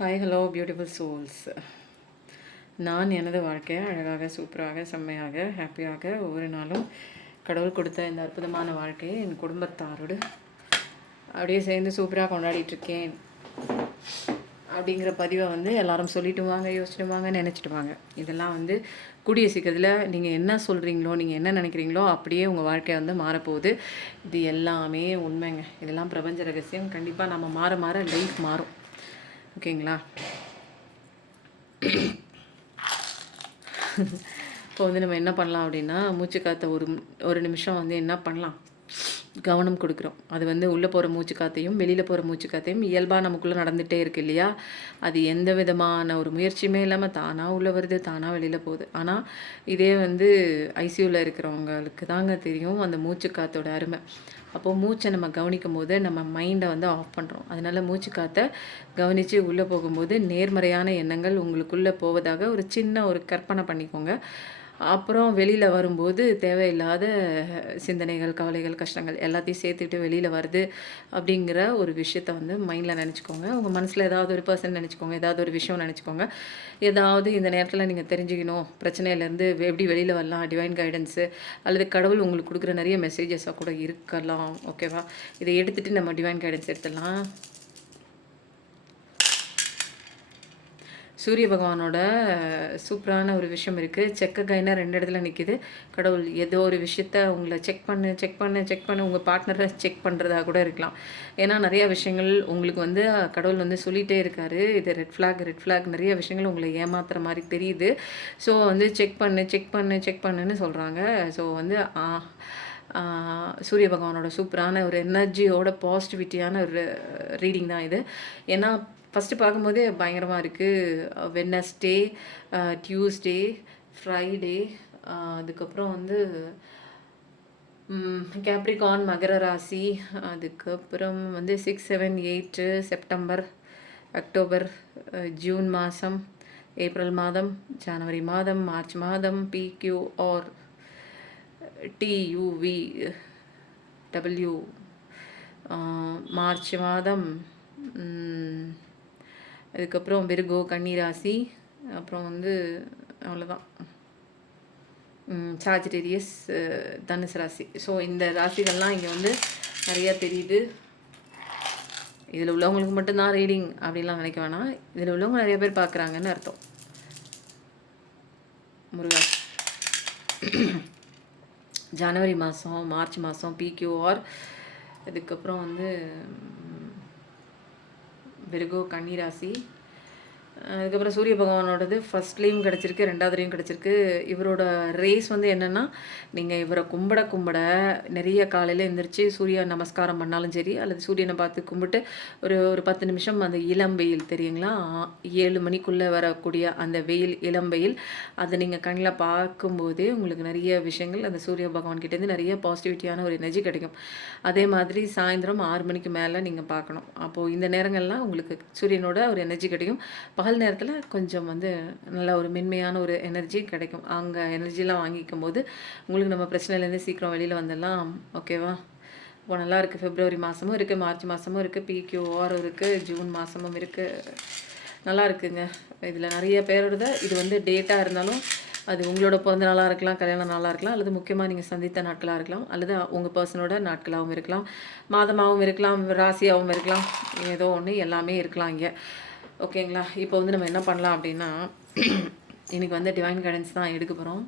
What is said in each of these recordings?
Hi hello beautiful souls. நான் எனது வாழ்க்கையை அழகாக, சூப்பராக, செம்மையாக, ஹாப்பியாக ஒவ்வொரு நாளும் கடவுள் கொடுத்த இந்த அற்புதமான வாழ்க்கையை என் குடும்பத்தாரோடு அப்படியே சேர்ந்து சூப்பராக கொண்டாடிட்டுருக்கேன் அப்படிங்கிற பதிவை எல்லாரும் சொல்லிட்டு வாங்க, யோசிச்சுட்டு வாங்க, நினச்சிட்டு வாங்க. இதெல்லாம் கூடிய சீக்கிரத்தில் நீங்கள் என்ன சொல்கிறீங்களோ, நீங்கள் என்ன நினைக்கிறீங்களோ அப்படியே உங்கள் வாழ்க்கை மாறப்போகுது. இது எல்லாமே உண்மைங்க. இதெல்லாம் பிரபஞ்ச ரகசியம். கண்டிப்பாக நம்ம மாற மாற லைஃப் மாறும். ஓகேங்களா? இப்போ நம்ம என்ன பண்ணலாம் அப்படின்னா, மூச்சு காற்றை ஒரு நிமிஷம் என்ன பண்ணலாம், கவனம் கொடுக்குறோம். அது உள்ளே போகிற மூச்சு காற்றையும் வெளியில் போகிற மூச்சு காற்றையும் இயல்பாக நமக்குள்ளே நடந்துகிட்டே இருக்கு இல்லையா? அது எந்த விதமான ஒரு முயற்சியுமே இல்லாமல் தானாக உள்ளே வருது, தானாக வெளியில் போகுது. ஆனால் இதே ஐசியூவில் இருக்கிறவங்களுக்கு தாங்க தெரியும் அந்த மூச்சு காற்றோட அருமை. அப்போது மூச்சை நம்ம கவனிக்கும் போது நம்ம மைண்டை ஆஃப் பண்ணுறோம். அதனால் மூச்சு காற்றை கவனித்து உள்ளே போகும்போது நேர்மறையான எண்ணங்கள் உங்களுக்குள்ளே போவதாக ஒரு சின்ன ஒரு கற்பனை பண்ணிக்கோங்க. அப்புறம் வெளியில் வரும்போது தேவையில்லாத சிந்தனைகள், கவலைகள், கஷ்டங்கள் எல்லாத்தையும் சேர்த்துக்கிட்டு வெளியில் வருது அப்படிங்கிற ஒரு விஷயத்த மைண்டில் நினச்சிக்கோங்க. உங்கள் மனசில் ஏதாவது ஒரு பர்சன் நினச்சிக்கோங்க, ஏதாவது ஒரு விஷயம் நினச்சிக்கோங்க. ஏதாவது இந்த நேரத்தில் நீங்கள் தெரிஞ்சுக்கணும், பிரச்சனையிலேருந்து எப்படி வெளியில் வரலாம், டிவைன் கைடன்ஸு அல்லது கடவுள் உங்களுக்கு கொடுக்குற நிறைய மெசேஜஸாக கூட இருக்கலாம். ஓகேவா? இதை எடுத்துகிட்டு நம்ம டிவைன் கைடன்ஸ் எடுத்துடலாம். சூரிய பகவானோட சூப்பரான ஒரு விஷயம் இருக்குது. செக்க கைனா 2 இடத்துல நிற்கிது. கடவுள் ஏதோ ஒரு விஷயத்த உங்களை செக் பண்ணு உங்கள் பார்ட்னரை செக் பண்ணுறதா கூட இருக்கலாம். ஏன்னா நிறையா விஷயங்கள் உங்களுக்கு கடவுள் சொல்லிகிட்டே இருக்காரு. இது ரெட் ஃப்ளாக் நிறைய விஷயங்கள் உங்களை ஏமாத்துற மாதிரி தெரியுது. ஸோ செக் பண்ணுன்னு சொல்கிறாங்க. ஸோ சூரிய பகவானோட சூப்பரான ஒரு எனர்ஜியோட பாசிட்டிவிட்டியான ஒரு ரீடிங் தான் இது. ஏன்னா ஃபஸ்ட்டு பார்க்கும்போதே பயங்கரமாக இருக்குது. வெட்னஸ்டே, டியூஸ்டே, ஃப்ரைடே, அதுக்கப்புறம் கேப்ரிகான் மகர ராசி, அதுக்கப்புறம் 6, 7, 8 செப்டம்பர், அக்டோபர், ஜூன் மாதம், ஏப்ரல் மாதம், ஜனவரி மாதம், மார்ச் மாதம், PQR TUV W, மார்ச் மாதம், அதுக்கப்புறம் விருகோ கன்னிராசி, அப்புறம் அவ்வளோதான், சாஜிடேரியஸ் தனுசு ராசி. ஸோ இந்த ராசிகள்லாம் இங்கே நிறையா தெரியுது. இதில் உள்ளவங்களுக்கு மட்டும்தான் ரீடிங் அப்படின்லாம் நினைக்க வேணாம். இதில் உள்ளவங்க நிறைய பேர் பார்க்குறாங்கன்னு அர்த்தம். முருகா. ஜனவரி மாதம், மார்ச் மாதம் PQR, இதுக்கப்புறம் விருகோ கன்னிராசி. அதுக்கப்புறம் சூரிய பகவானோடது ஃபஸ்ட்லேயும் கிடச்சிருக்கு, 2வதுலேயும் கிடச்சிருக்கு. இவரோட ரேஸ் என்னென்னா, நீங்கள் இவரை கும்பிட நிறைய காலையில் எழுந்திரிச்சு சூரிய நமஸ்காரம் பண்ணாலும் சரி, அல்லது சூரியனை பார்த்து கும்பிட்டு ஒரு 10 நிமிஷம் அந்த இளம் வெயில் தெரியுங்களா, 7 மணிக்குள்ளே வரக்கூடிய அந்த வெயில், இளம் வெயில், அதை நீங்கள் கண்ணில் பார்க்கும்போதே உங்களுக்கு நிறைய விஷயங்கள் அந்த சூரிய பகவான்கிட்டேருந்து நிறைய பாசிட்டிவிட்டியான ஒரு எனர்ஜி கிடைக்கும். அதே மாதிரி சாயந்தரம் 6 மணிக்கு மேலே நீங்கள் பார்க்கணும். அப்போது இந்த நேரங்கள்லாம் உங்களுக்கு சூரியனோட ஒரு எனர்ஜி கிடைக்கும். பகல் நேரத்தில் கொஞ்சம் நல்ல ஒரு மென்மையான ஒரு எனர்ஜி கிடைக்கும். அங்கே எனர்ஜிலாம் வாங்கிக்கும் போது உங்களுக்கு நம்ம பிரச்சனையிலேருந்து சீக்கிரம் வெளியில் வந்துடலாம். ஓகேவா? இப்போ நல்லா இருக்குது. பிப்ரவரி மாதமும் இருக்குது, மார்ச் மாதமும் இருக்குது, PQR இருக்குது, ஜூன் மாதமும் இருக்குது. நல்லா இருக்குங்க. இதில் நிறைய பேரோட இது டேட்டாக இருந்தாலும் அது உங்களோட பிறந்த நாளாக இருக்கலாம், கல்யாண நாளாக இருக்கலாம், அல்லது முக்கியமாக நீங்கள் சந்தித்த நாட்களாக இருக்கலாம், அல்லது உங்கள் பர்சனோட நாட்களாகவும் இருக்கலாம், மாதமாகவும் இருக்கலாம், ராசியாகவும் இருக்கலாம், ஏதோ ஒன்று எல்லாமே இருக்கலாம் இங்கே. ஓகேங்களா? இப்போ நம்ம என்ன பண்ணலாம் அப்படின்னா, இன்றைக்கி டிவைன் கைடன்ஸ் தான் எடுக்க போகிறோம்.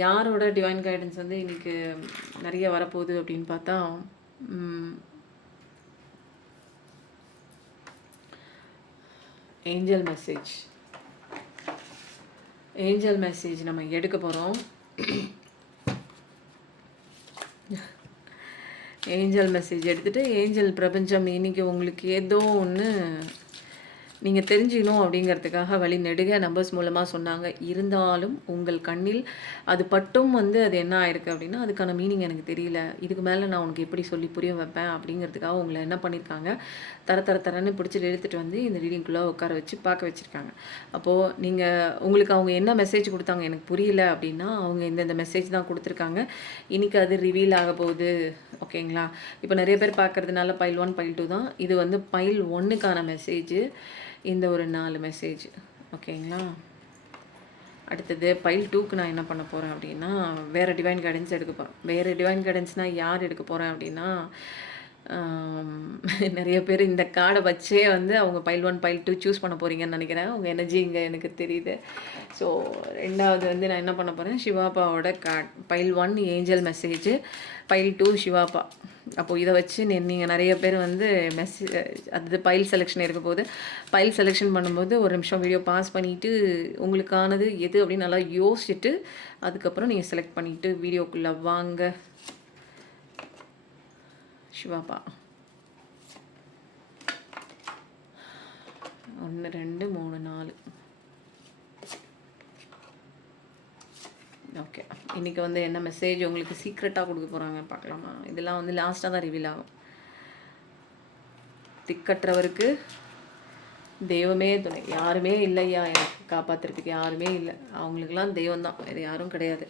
யாரோட டிவைன் கைடன்ஸ் இன்றைக்கி நிறைய வரப்போகுது அப்படின்னு பார்த்தா, ஏஞ்சல் மெசேஜ் நம்ம எடுக்க போகிறோம். ஏஞ்சல் மெசேஜ் எடுத்துகிட்டு, ஏஞ்சல் பிரபஞ்சம் இன்றைக்கி உங்களுக்கு ஏதோ ஒன்று நீங்கள் தெரிஞ்சுக்கணும் அப்படிங்கிறதுக்காக வழி நெடுக நம்பர்ஸ் மூலமாக சொன்னாங்க. இருந்தாலும் உங்கள் கண்ணில் அது பட்டும் அது என்ன ஆயிருக்கு அப்படின்னா, அதுக்கான மீனிங் எனக்கு தெரியல, இதுக்கு மேலே நான் உனக்கு எப்படி சொல்லி புரிய வைப்பேன் அப்படிங்கிறதுக்காக உங்களை என்ன பண்ணியிருக்காங்க, தரன்னு பிடிச்சிட்டு எடுத்துகிட்டு இந்த ரீடிங்குள்ளே உட்கார வச்சு பார்க்க வச்சுருக்காங்க. அப்போது உங்களுக்கு அவங்க என்ன மெசேஜ் கொடுத்தாங்க எனக்கு புரியல அப்படின்னா, அவங்க இந்த மெசேஜ் தான் கொடுத்துருக்காங்க. இன்றைக்கி அது ரிவீல் ஆக போகுது. ஓகேங்களா? இப்போ நிறைய பேர் பார்க்குறதுனால பைல் 1 பைல் 2 தான். இது பைல் 1க்கான மெசேஜ். இந்த ஒரு 4 மெசேஜ். ஓகேங்களா? அடுத்தது பைல் 2க்கு நான் என்ன பண்ண போகிறேன் அப்படின்னா, வேறு டிவைன் கைடன்ஸ் எடுக்க போகிறேன். வேறு டிவைன் கைடன்ஸ்னால் யார் எடுக்க போகிறேன் அப்படின்னா, நிறைய பேர் இந்த கார்டை வச்சே வந்து அவங்க பைல் 1 பைல் 2 சூஸ் பண்ண போகிறீங்கன்னு நினைக்கிறேன். உங்கள் எனர்ஜி இங்கே எனக்கு தெரியுது. ஸோ 2வது வந்து நான் என்ன பண்ண போகிறேன், சிவாப்பாவோட card. File 1 angel message, file 2 Sivappa. அப்போது இதை வச்சு நீங்கள் நிறைய பேர் வந்து அது பைல் செலெக்ஷன் இருக்க போது பைல் செலெக்ஷன் பண்ணும்போது ஒரு நிமிஷம் வீடியோ பாஸ் பண்ணிவிட்டு உங்களுக்கானது எது அப்படின்னு நல்லா யோசிச்சுட்டு அதுக்கப்புறம் நீங்கள் செலக்ட் பண்ணிவிட்டு வீடியோக்குள்ளே வாங்க. சிவாப்பா 1 2 3 4. ஓகே, இன்றைக்கி வந்து என்ன மெசேஜ் உங்களுக்கு சீக்ரெட்டாக கொடுக்க போகிறாங்க பார்க்கலாமா? இதெல்லாம் வந்து லாஸ்ட்டாக தான் ரிவீல் ஆகும். திக்கற்றவருக்கு தெய்வமே துணை. யாருமே இல்லையா எனக்கு காப்பாற்றுறதுக்கு, யாருமே இல்லை. அவங்களுக்கெல்லாம் தெய்வம் தான், வேறு யாரும் கிடையாது.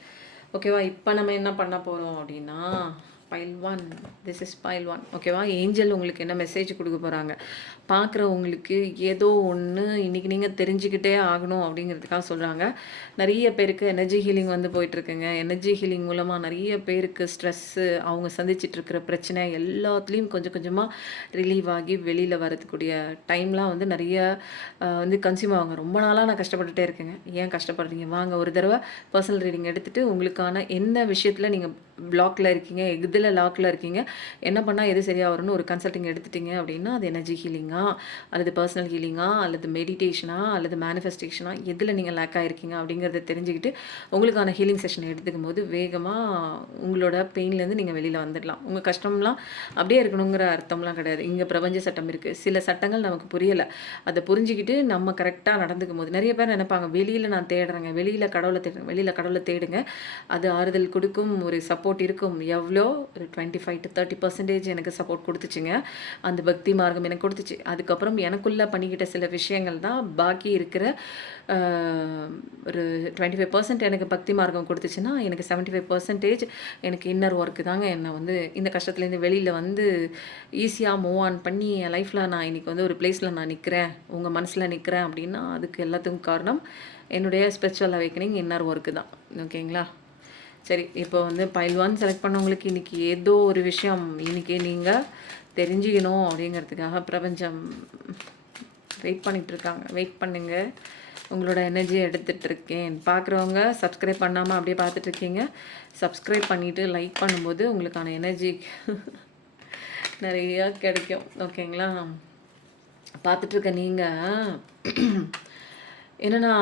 ஓகேவா? இப்போ நம்ம என்ன பண்ண போகிறோம் அப்படின்னா, பைல் 1, திஸ் இஸ் பைல் 1. ஓகேவா? ஏஞ்சல் உங்களுக்கு என்ன மெசேஜ் கொடுக்க போகிறாங்க பார்க்குறவங்களுக்கு ஏதோ ஒன்று இன்றைக்கி நீங்கள் தெரிஞ்சுக்கிட்டே ஆகணும் அப்படிங்கிறதுக்காக சொல்கிறாங்க. நிறைய பேருக்கு எனர்ஜி ஹீலிங் வந்து போயிட்டுருக்குங்க. எனர்ஜி ஹீலிங் மூலமாக நிறைய பேருக்கு ஸ்ட்ரெஸ்ஸு, அவங்க சந்திச்சிட்ருக்கிற பிரச்சனை எல்லாத்துலேயும் கொஞ்சம் கொஞ்சமாக ரிலீவ் ஆகி வெளியில் வரதுக்கூடிய டைம்லாம் வந்து நிறைய வந்து கன்சியூம் ஆகுங்க. ரொம்ப நாளாக நான் கஷ்டப்பட்டுட்டே இருக்கேங்க. ஏன் கஷ்டப்படுறீங்க? வாங்க ஒரு தடவை பர்சனல் ரீடிங் எடுத்துகிட்டு உங்களுக்கான என்ன விஷயத்தில் நீங்கள் பிளாக்கில் இருக்கீங்க, எதில் லாக்கில் இருக்கீங்க, என்ன பண்ணால் எது சரியாக வரும்னு ஒரு கன்சல்டிங் எடுத்துட்டிங்க அப்படின்னா அது எனர்ஜி ஹீலிங்கா அல்லது பர்சனல் ஹீலிங்கா அல்லது மெடிடேஷனா அல்லது மேனிஃபெஸ்டேஷனா, எதில் நீங்கள் லேக் ஆகிருக்கீங்க அப்படிங்கிறத தெரிஞ்சுக்கிட்டு உங்களுக்கான ஹீலிங் செஷன் எடுத்துக்கும் போது வேகமாக உங்களோட பெயின்லேருந்து நீங்கள் வெளியில் வந்துடலாம். உங்கள் கஷ்டம்லாம் அப்படியே இருக்கணுங்கிற அர்த்தம்லாம் கிடையாது. இங்கே பிரபஞ்ச சட்டம் இருக்குது. சில சட்டங்கள் நமக்கு புரியலை, அதை புரிஞ்சுக்கிட்டு நம்ம கரெக்டாக நடந்துக்கும் போது நிறைய பேர் நினைப்பாங்க வெளியில் நான் தேடுறேங்க, வெளியில் கடவுளை தேடுறேங்க. வெளியில் கடவுளை தேடுங்க, அது ஆறுதல் கொடுக்கும், ஒரு சப்போர்ட் இருக்கும். எவ்வளோ ஒரு 25 to 30% எனக்கு சப்போர்ட் கொடுத்துச்சுங்க. அந்த பக்தி மார்க்கம் எனக்கு கொடுத்துச்சு. அதுக்கப்புறம் எனக்குள்ளே பண்ணிக்கிட்ட சில விஷயங்கள் தான் பாக்கி இருக்கிற ஒரு 25% எனக்கு பக்தி மார்க்கம் கொடுத்துச்சுன்னா எனக்கு 75% எனக்கு இன்னர் ஒர்க்கு தாங்க என்னை வந்து இந்த கஷ்டத்துலேருந்து வெளியில் வந்து ஈஸியாக மூவ் ஆன் பண்ணி என் லைஃப்பில் நான் இன்றைக்கி வந்து ஒரு பிளேஸில் நான் நிற்கிறேன், உங்கள் மனசில் நிற்கிறேன் அப்படின்னா அதுக்கு எல்லாத்துக்கும் காரணம் என்னுடைய ஸ்பிரிச்சுவல் அவேக்கனிங் இன்னர் ஒர்க்கு தான். ஓகேங்களா? சரி, இப்போ வந்து பைல் 1 செலக்ட் பண்ணவங்களுக்கு இன்றைக்கி ஏதோ ஒரு விஷயம் இன்றைக்கி நீங்கள் தெரிஞ்சுக்கணும் அப்படிங்கிறதுக்காக பிரபஞ்சம் வெயிட் பண்ணிகிட்ருக்காங்க. வெயிட் பண்ணுங்க, உங்களோட எனர்ஜியை எடுத்துகிட்ருக்கேன். பார்க்குறவங்க சப்ஸ்கிரைப் பண்ணாமல் அப்படியே பார்த்துட்ருக்கீங்க. சப்ஸ்கிரைப் பண்ணிவிட்டு லைக் பண்ணும்போது உங்களுக்கான எனர்ஜி நிறையா கிடைக்கும். ஓகேங்களா? பார்த்துட்ருக்க நீங்கள் என்னென்னா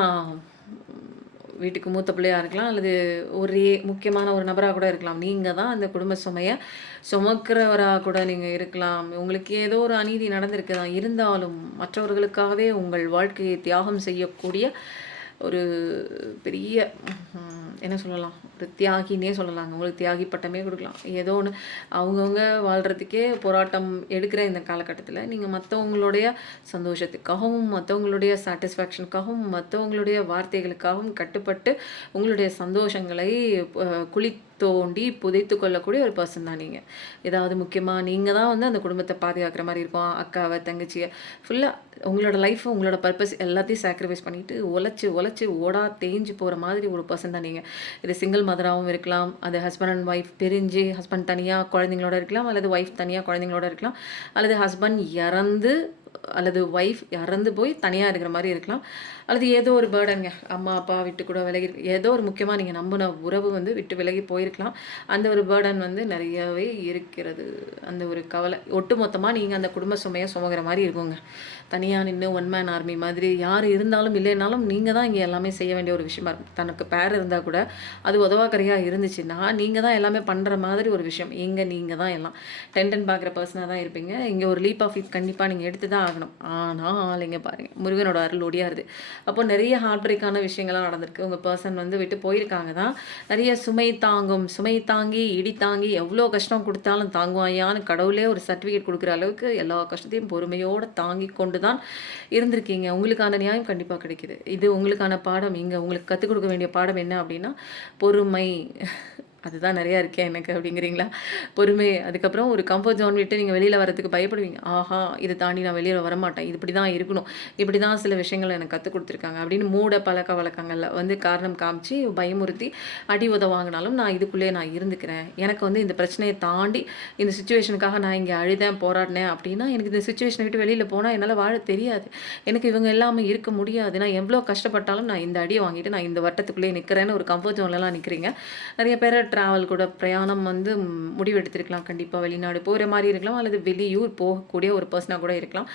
வீட்டுக்கு மூத்த பிள்ளையாக இருக்கலாம் அல்லது ஒரே முக்கியமான ஒரு நபராக கூட இருக்கலாம். நீங்கள் தான் அந்த குடும்ப சுமையை சுமக்கிறவராக கூட நீங்கள் இருக்கலாம். உங்களுக்கு ஏதோ ஒரு அநீதி நடந்திருக்கு தான், இருந்தாலும் மற்றவர்களுக்காகவே உங்கள் வாழ்க்கையை தியாகம் செய்யக்கூடிய ஒரு பெரிய என்ன சொல்லலாம், ஒரு தியாகினே சொல்லலாங்க. உங்களுக்கு தியாகி பட்டமே கொடுக்கலாம். ஏதோ ஒன்று அவங்கவுங்க வாழ்கிறதுக்கே போராட்டம் எடுக்கிற இந்த காலகட்டத்தில் நீங்கள் மற்றவங்களுடைய சந்தோஷத்துக்காகவும் மற்றவங்களுடைய சாட்டிஸ்ஃபேக்ஷனுக்காகவும் மற்றவங்களுடைய வார்த்தைகளுக்காகவும் கட்டுப்பட்டு உங்களுடைய சந்தோஷங்களை குழி தோண்டி புதைத்து கொள்ளக்கூடிய ஒரு பர்சன் தான் நீங்கள். ஏதாவது முக்கியமாக நீங்கள் தான் வந்து அந்த குடும்பத்தை பாதுகாக்கிற மாதிரி இருக்கும். அக்காவை தங்கச்சியை ஃபுல்லாக உங்களோட லைஃப் உங்களோட பர்பஸ் எல்லாத்தையும் சாக்ரிஃபைஸ் பண்ணிவிட்டு உழைச்சி ஓடா தேஞ்சு போகிற மாதிரி ஒரு பர்சன் தான் நீங்கள். இது சிங்கிள் மதராகவும் இருக்கலாம், அது ஹஸ்பண்ட் அண்ட் ஒய்ஃப் பிரிஞ்சு ஹஸ்பண்ட் தனியாக குழந்தைங்களோட இருக்கலாம், அல்லது ஒய்ஃப் தனியாக குழந்தைங்களோட இருக்கலாம், அல்லது ஹஸ்பண்ட் இறந்து அல்லது ஒய்ஃப் இறந்து போய் தனியாக இருக்கிற மாதிரி இருக்கலாம், அல்லது ஏதோ ஒரு பேர்டனுங்க, அம்மா அப்பா விட்டு கூட விலகி ஏதோ ஒரு முக்கியமாக நீங்கள் நம்பின உறவு வந்து விட்டு விலகி போயிருக்கலாம். அந்த ஒரு பேர்டன் வந்து நிறையவே இருக்கிறது. அந்த ஒரு கவலை ஒட்டு மொத்தமாக நீங்கள் அந்த குடும்ப சுமையை சுமக்கிற மாதிரி இருக்குங்க. தனியாக நின்று ஒன் மேன் ஆர்மி மாதிரி யார் இருந்தாலும் இல்லைனாலும் நீங்கள் தான் இங்கே எல்லாமே செய்ய வேண்டிய ஒரு விஷயமா இருக்கும். தனக்கு பேர் இருந்தால் கூட அது உதவாக்கரையாக இருந்துச்சுன்னா நீங்கள் தான் எல்லாமே பண்ணுற மாதிரி ஒரு விஷயம். இங்கே நீங்கள் தான் எல்லாம் டென்டன் பார்க்குற பர்சனாக தான் இருப்பீங்க. இங்கே ஒரு லீப் ஆஃப் ஃபேத் கண்டிப்பாக நீங்கள் எடுத்து தான் ஆகணும். ஆனால் இங்கே பாருங்கள், முருகனோட அருள் ஒடியாருது. அப்போ நிறைய ஹார்ட் பிரேக்கான விஷயங்கள்லாம் நடந்திருக்கு. உங்கள் பர்சன் வந்து விட்டு போயிருக்காங்க தான். நிறைய சுமை தாங்கி இடி தாங்கி எவ்வளோ கஷ்டம் கொடுத்தாலும் தாங்குவாயான்னு கடவுளே ஒரு சர்டிஃபிகேட் கொடுக்குற அளவுக்கு எல்லா கஷ்டத்தையும் பொறுமையோடு தாங்கி கொண்டு தான் இருந்திருக்கீங்க. உங்களுக்கான நியாயம் கண்டிப்பாக கிடைக்குது. இது உங்களுக்கான பாடம். இங்கே உங்களுக்கு கற்றுக் கொடுக்க வேண்டிய பாடம் என்ன அப்படின்னா பொறுமை. அதுதான் நெறையா இருக்கே எனக்கு அப்படிங்கிறீங்களா? பொறுமை. அதுக்கப்புறம் ஒரு கம்ஃபர்ட் ஜோன் விட்டு நீங்க வெளியில வரதுக்கு பயப்படுவீங்க. ஆஹா! இத தாண்டி நான் வெளியில வரமாட்டேன். இது இப்படி தான் இருக்கணும். இப்படி தான் சில விஷயங்கள் எனக்கு கத்துக் குடுத்துருக்காங்க அப்படின்னு மூட பழக்கவழக்கங்கள்ல வந்து காரணம் காமிச்சு, பயமுறுத்தி, அடி உத வாங்குனாலும் நான் இதுக்குள்ளேயே நான் இருந்துக்கிறேன். எனக்கு வந்து இந்த பிரச்சனைய தாண்டி இந்த சிச்சுவேஷனுக்காக நான் இங்க அழுதேன், போராடினேன் அப்படின்னா, எனக்கு இந்த சிச்சுவேஷன விட்டு வெளியில போனா என்னால வாழ தெரியாது. எனக்கு இவங்க இல்லாம இருக்க முடியாது. நான் எவ்வளோ கஷ்டப்பட்டாலும் நான் இந்த அடிய வாங்கிட்டு நான் இந்த வட்டத்துக்குள்ளேயே நிக்கிறேன்னு ஒரு கம்ஃபர்ட் ஜோன்லலாம் நிக்கிறீங்க. நெறைய பேர் ட்ராவல் கூட பிரயாணம் வந்து முடிவெடுத்திருக்கலாம். கண்டிப்பா வெளிநாடு போற மாரி இருக்கலாம். அல்லது வெளியூர் போகக்கூடிய ஒரு பெர்சனா கூட இருக்கலாம்.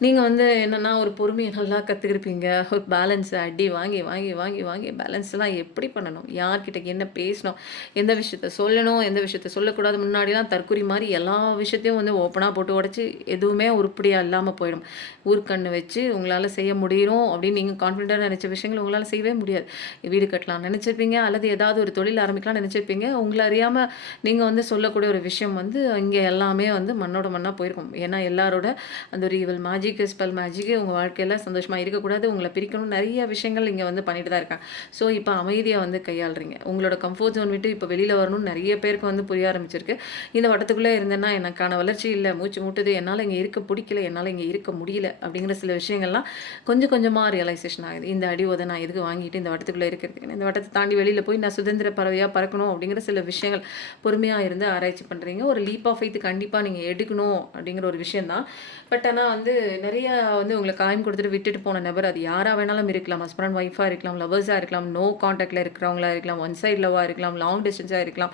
நீங்க வந்து என்னன்னா, ஒரு பொறுமைய நல்லா கத்துக்கிருப்பீங்க. ஒரு பேலன்ஸ் அடி வாங்கி, வாங்கி, வாங்கி, வாங்கி பேலன்ஸ்லாம் எப்படி பண்ணணும்? யார்கிட்ட என்ன பேசணும்? எந்த விஷயத்த சொல்லணும்? எந்த விஷயத்த சொல்லக்கூடாது? முன்னாடிலாம் தற்குறி மாரி எல்லா விஷயத்தையும் வந்து ஓப்பனா போட்டு உடைச்சு, எதுவுமே உருப்படியா இல்லாம போயிடும். ஊர்க்கண்ணு வச்சு உங்களால செய்ய முடியும் அப்படின்னு நீங்க கான்ஃபிடென்ட்டா நெனச்ச விஷயங்கள உங்களால செய்யவே முடியாது. வீடு கட்டலாம்னு நெனச்சிருப்பீங்க, அல்லது ஏதாவது ஒரு தொழில் ஆரம்பிக்கலாம்னு நெனச்சிருப்பீங்க. உங்கள அறியாம நீங்க வந்து சொல்லக்கூடிய ஒரு விஷயம் வந்து, இங்க எல்லாமே வந்து மண்ணோட மண்ணா போயிருக்கும். ஏன்னா எல்லாரோட அந்த ஒரு ஈவல் மேஜிக் ஸ்பெல் மேஜிக் உங்க வாழ்க்கையில சந்தோஷமா இருக்கக்கூடாது. உங்கள பிரிக்கணும். நெறைய விஷயங்கள் இங்க வந்து பண்ணிட்டு தான் இருக்காங்க. ஸோ, இப்ப அமைதியா வந்து கையாளுறீங்க. உங்களோட கம்ஃபோர்ட் ஜோன் விட்டு இப்ப வெளியில வரணும்னு நெறைய பேருக்கு வந்து புரிய ஆரம்பிச்சிருக்கு. இந்த வட்டத்துக்குள்ளே இருந்தேன்னா எனக்கான வளர்ச்சி இல்ல, மூச்சு முட்டுது, என்னால இங்க இருக்க புடிக்கல, என்னால இங்க இருக்க முடியல அப்படிங்கிற சில விஷயங்கள்லாம் கொஞ்சம் கொஞ்சமா ரியலைசேஷன் ஆகுது. இந்த அடி உத நான் எதுக்கு வாங்கிட்டு இந்த வட்டத்துக்குள்ள இருக்கிறதுக்கு, இந்த வட்டத்த தாண்டி வெளியில போய் நான் சுதந்திர பறவையா பறக்கணும் அப்படிங்கிற சில விஷயங்கள் பொறுமையா இருந்து ஆராய்ச்சி பண்றீங்க. ஒரு லீப் ஆஃப் ஃபெய்த் கண்டிப்பா நீங்க எடுக்கணும் அப்படிங்கிற ஒரு விஷயம் தான். பட் ஆனா வந்து நெறைய வந்து உங்கள காயம் குடுத்துட்டு விட்டுட்டு போன நபர் அது யாரா வேணாலும் இருக்கலாம். ஹஸ்பண்ட் அண்ட் ஒய்ஃபா இருக்கலாம், லவ்வர்ஸா இருக்கலாம், நோ கான்டாக்ட்ல இருக்கிறவங்களா இருக்கலாம், ஒன் சைட் லவ்வா இருக்கலாம், லாங் டிஸ்டன்ஸா இருக்கலாம்.